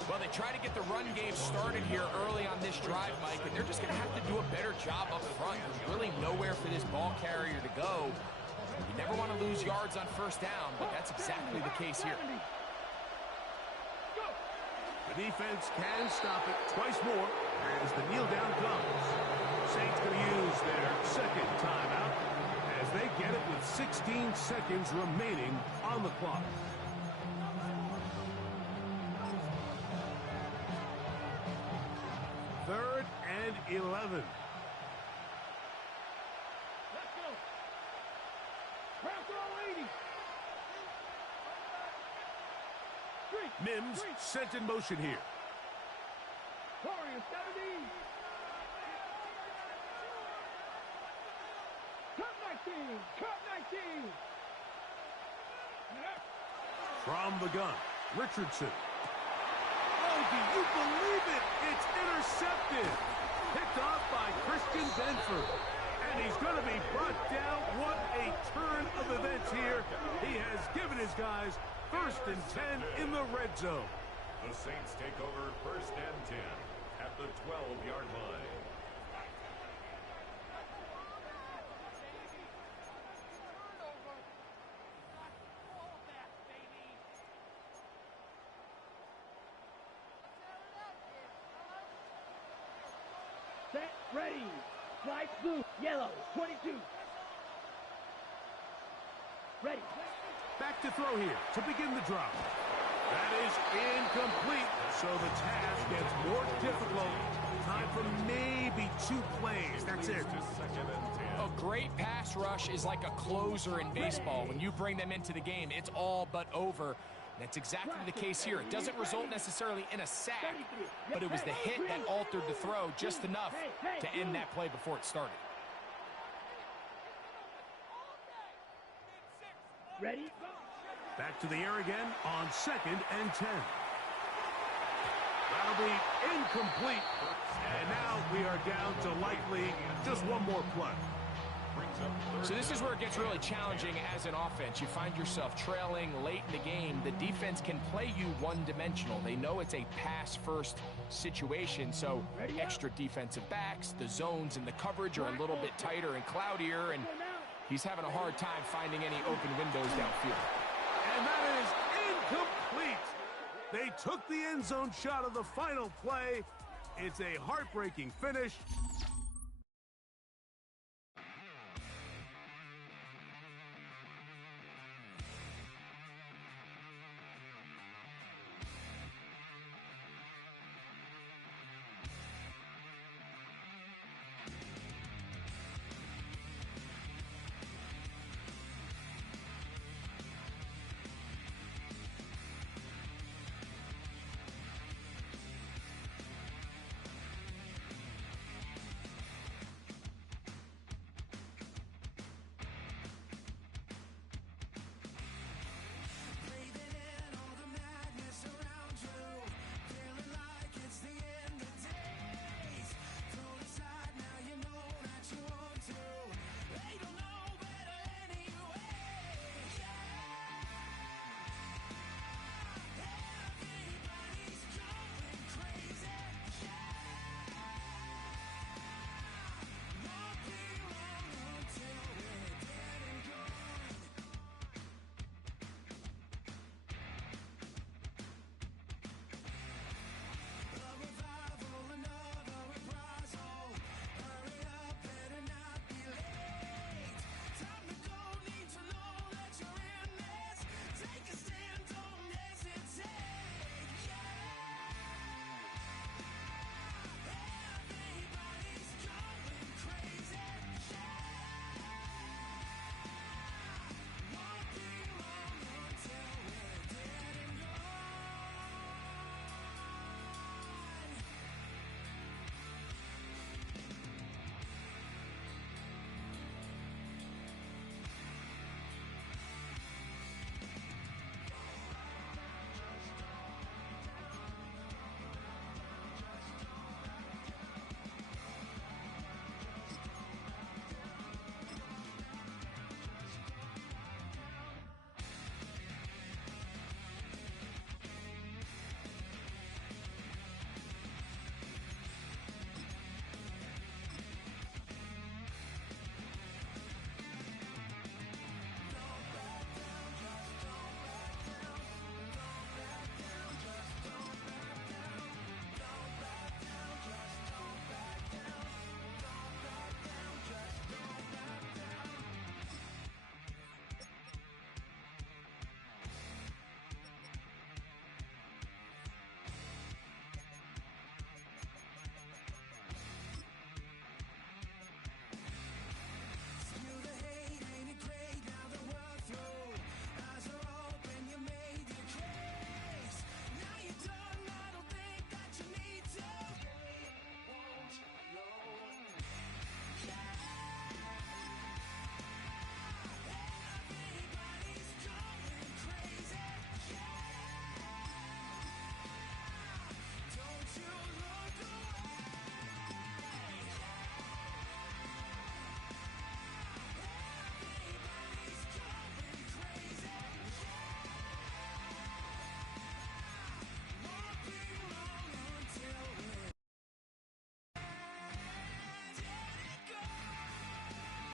Well, they try to get the run game started here early on this drive, Mike, and they're just going to have to do a better job up front. There's really nowhere for this ball carrier to go. You never want to lose yards on 1st down, but that's exactly the case here. The defense can stop it twice more as the kneel down comes. Saints going to use their 2nd timeout as they get it with 16 seconds remaining on the clock. Third and 11. Let's go. Craft all 80. Mims sent in motion here. Warrior 70. Cut 19. Cut 19. From the gun, Richardson. Oh, do you believe it? It's intercepted. Picked off by Christian Benford. And he's going to be brought down. What a turn of events here. He has given his guys 1st and 10 in the red zone. The Saints take over 1st and 10 at the 12-yard line. Set, ready. Flight blue, yellow, 22. Ready. Back to throw here to begin the drop. That is incomplete, so the task gets more difficult. Time for maybe 2 plays. That's it. A great pass rush is like a closer in baseball. When you bring them into the game, it's all but over. That's exactly the case here. It doesn't result necessarily in a sack, but it was the hit that altered the throw just enough to end that play before it started. Ready? Back to the air again on 2nd and 10. That'll be incomplete. And now we are down to likely just one more play. So this is where it gets really challenging as an offense. You find yourself trailing late in the game. The defense can play you one-dimensional. They know it's a pass-first situation, so extra defensive backs, the zones and the coverage are a little bit tighter and cloudier, and he's having a hard time finding any open windows downfield. And that is incomplete. They took the end zone shot of the final play. It's a heartbreaking finish.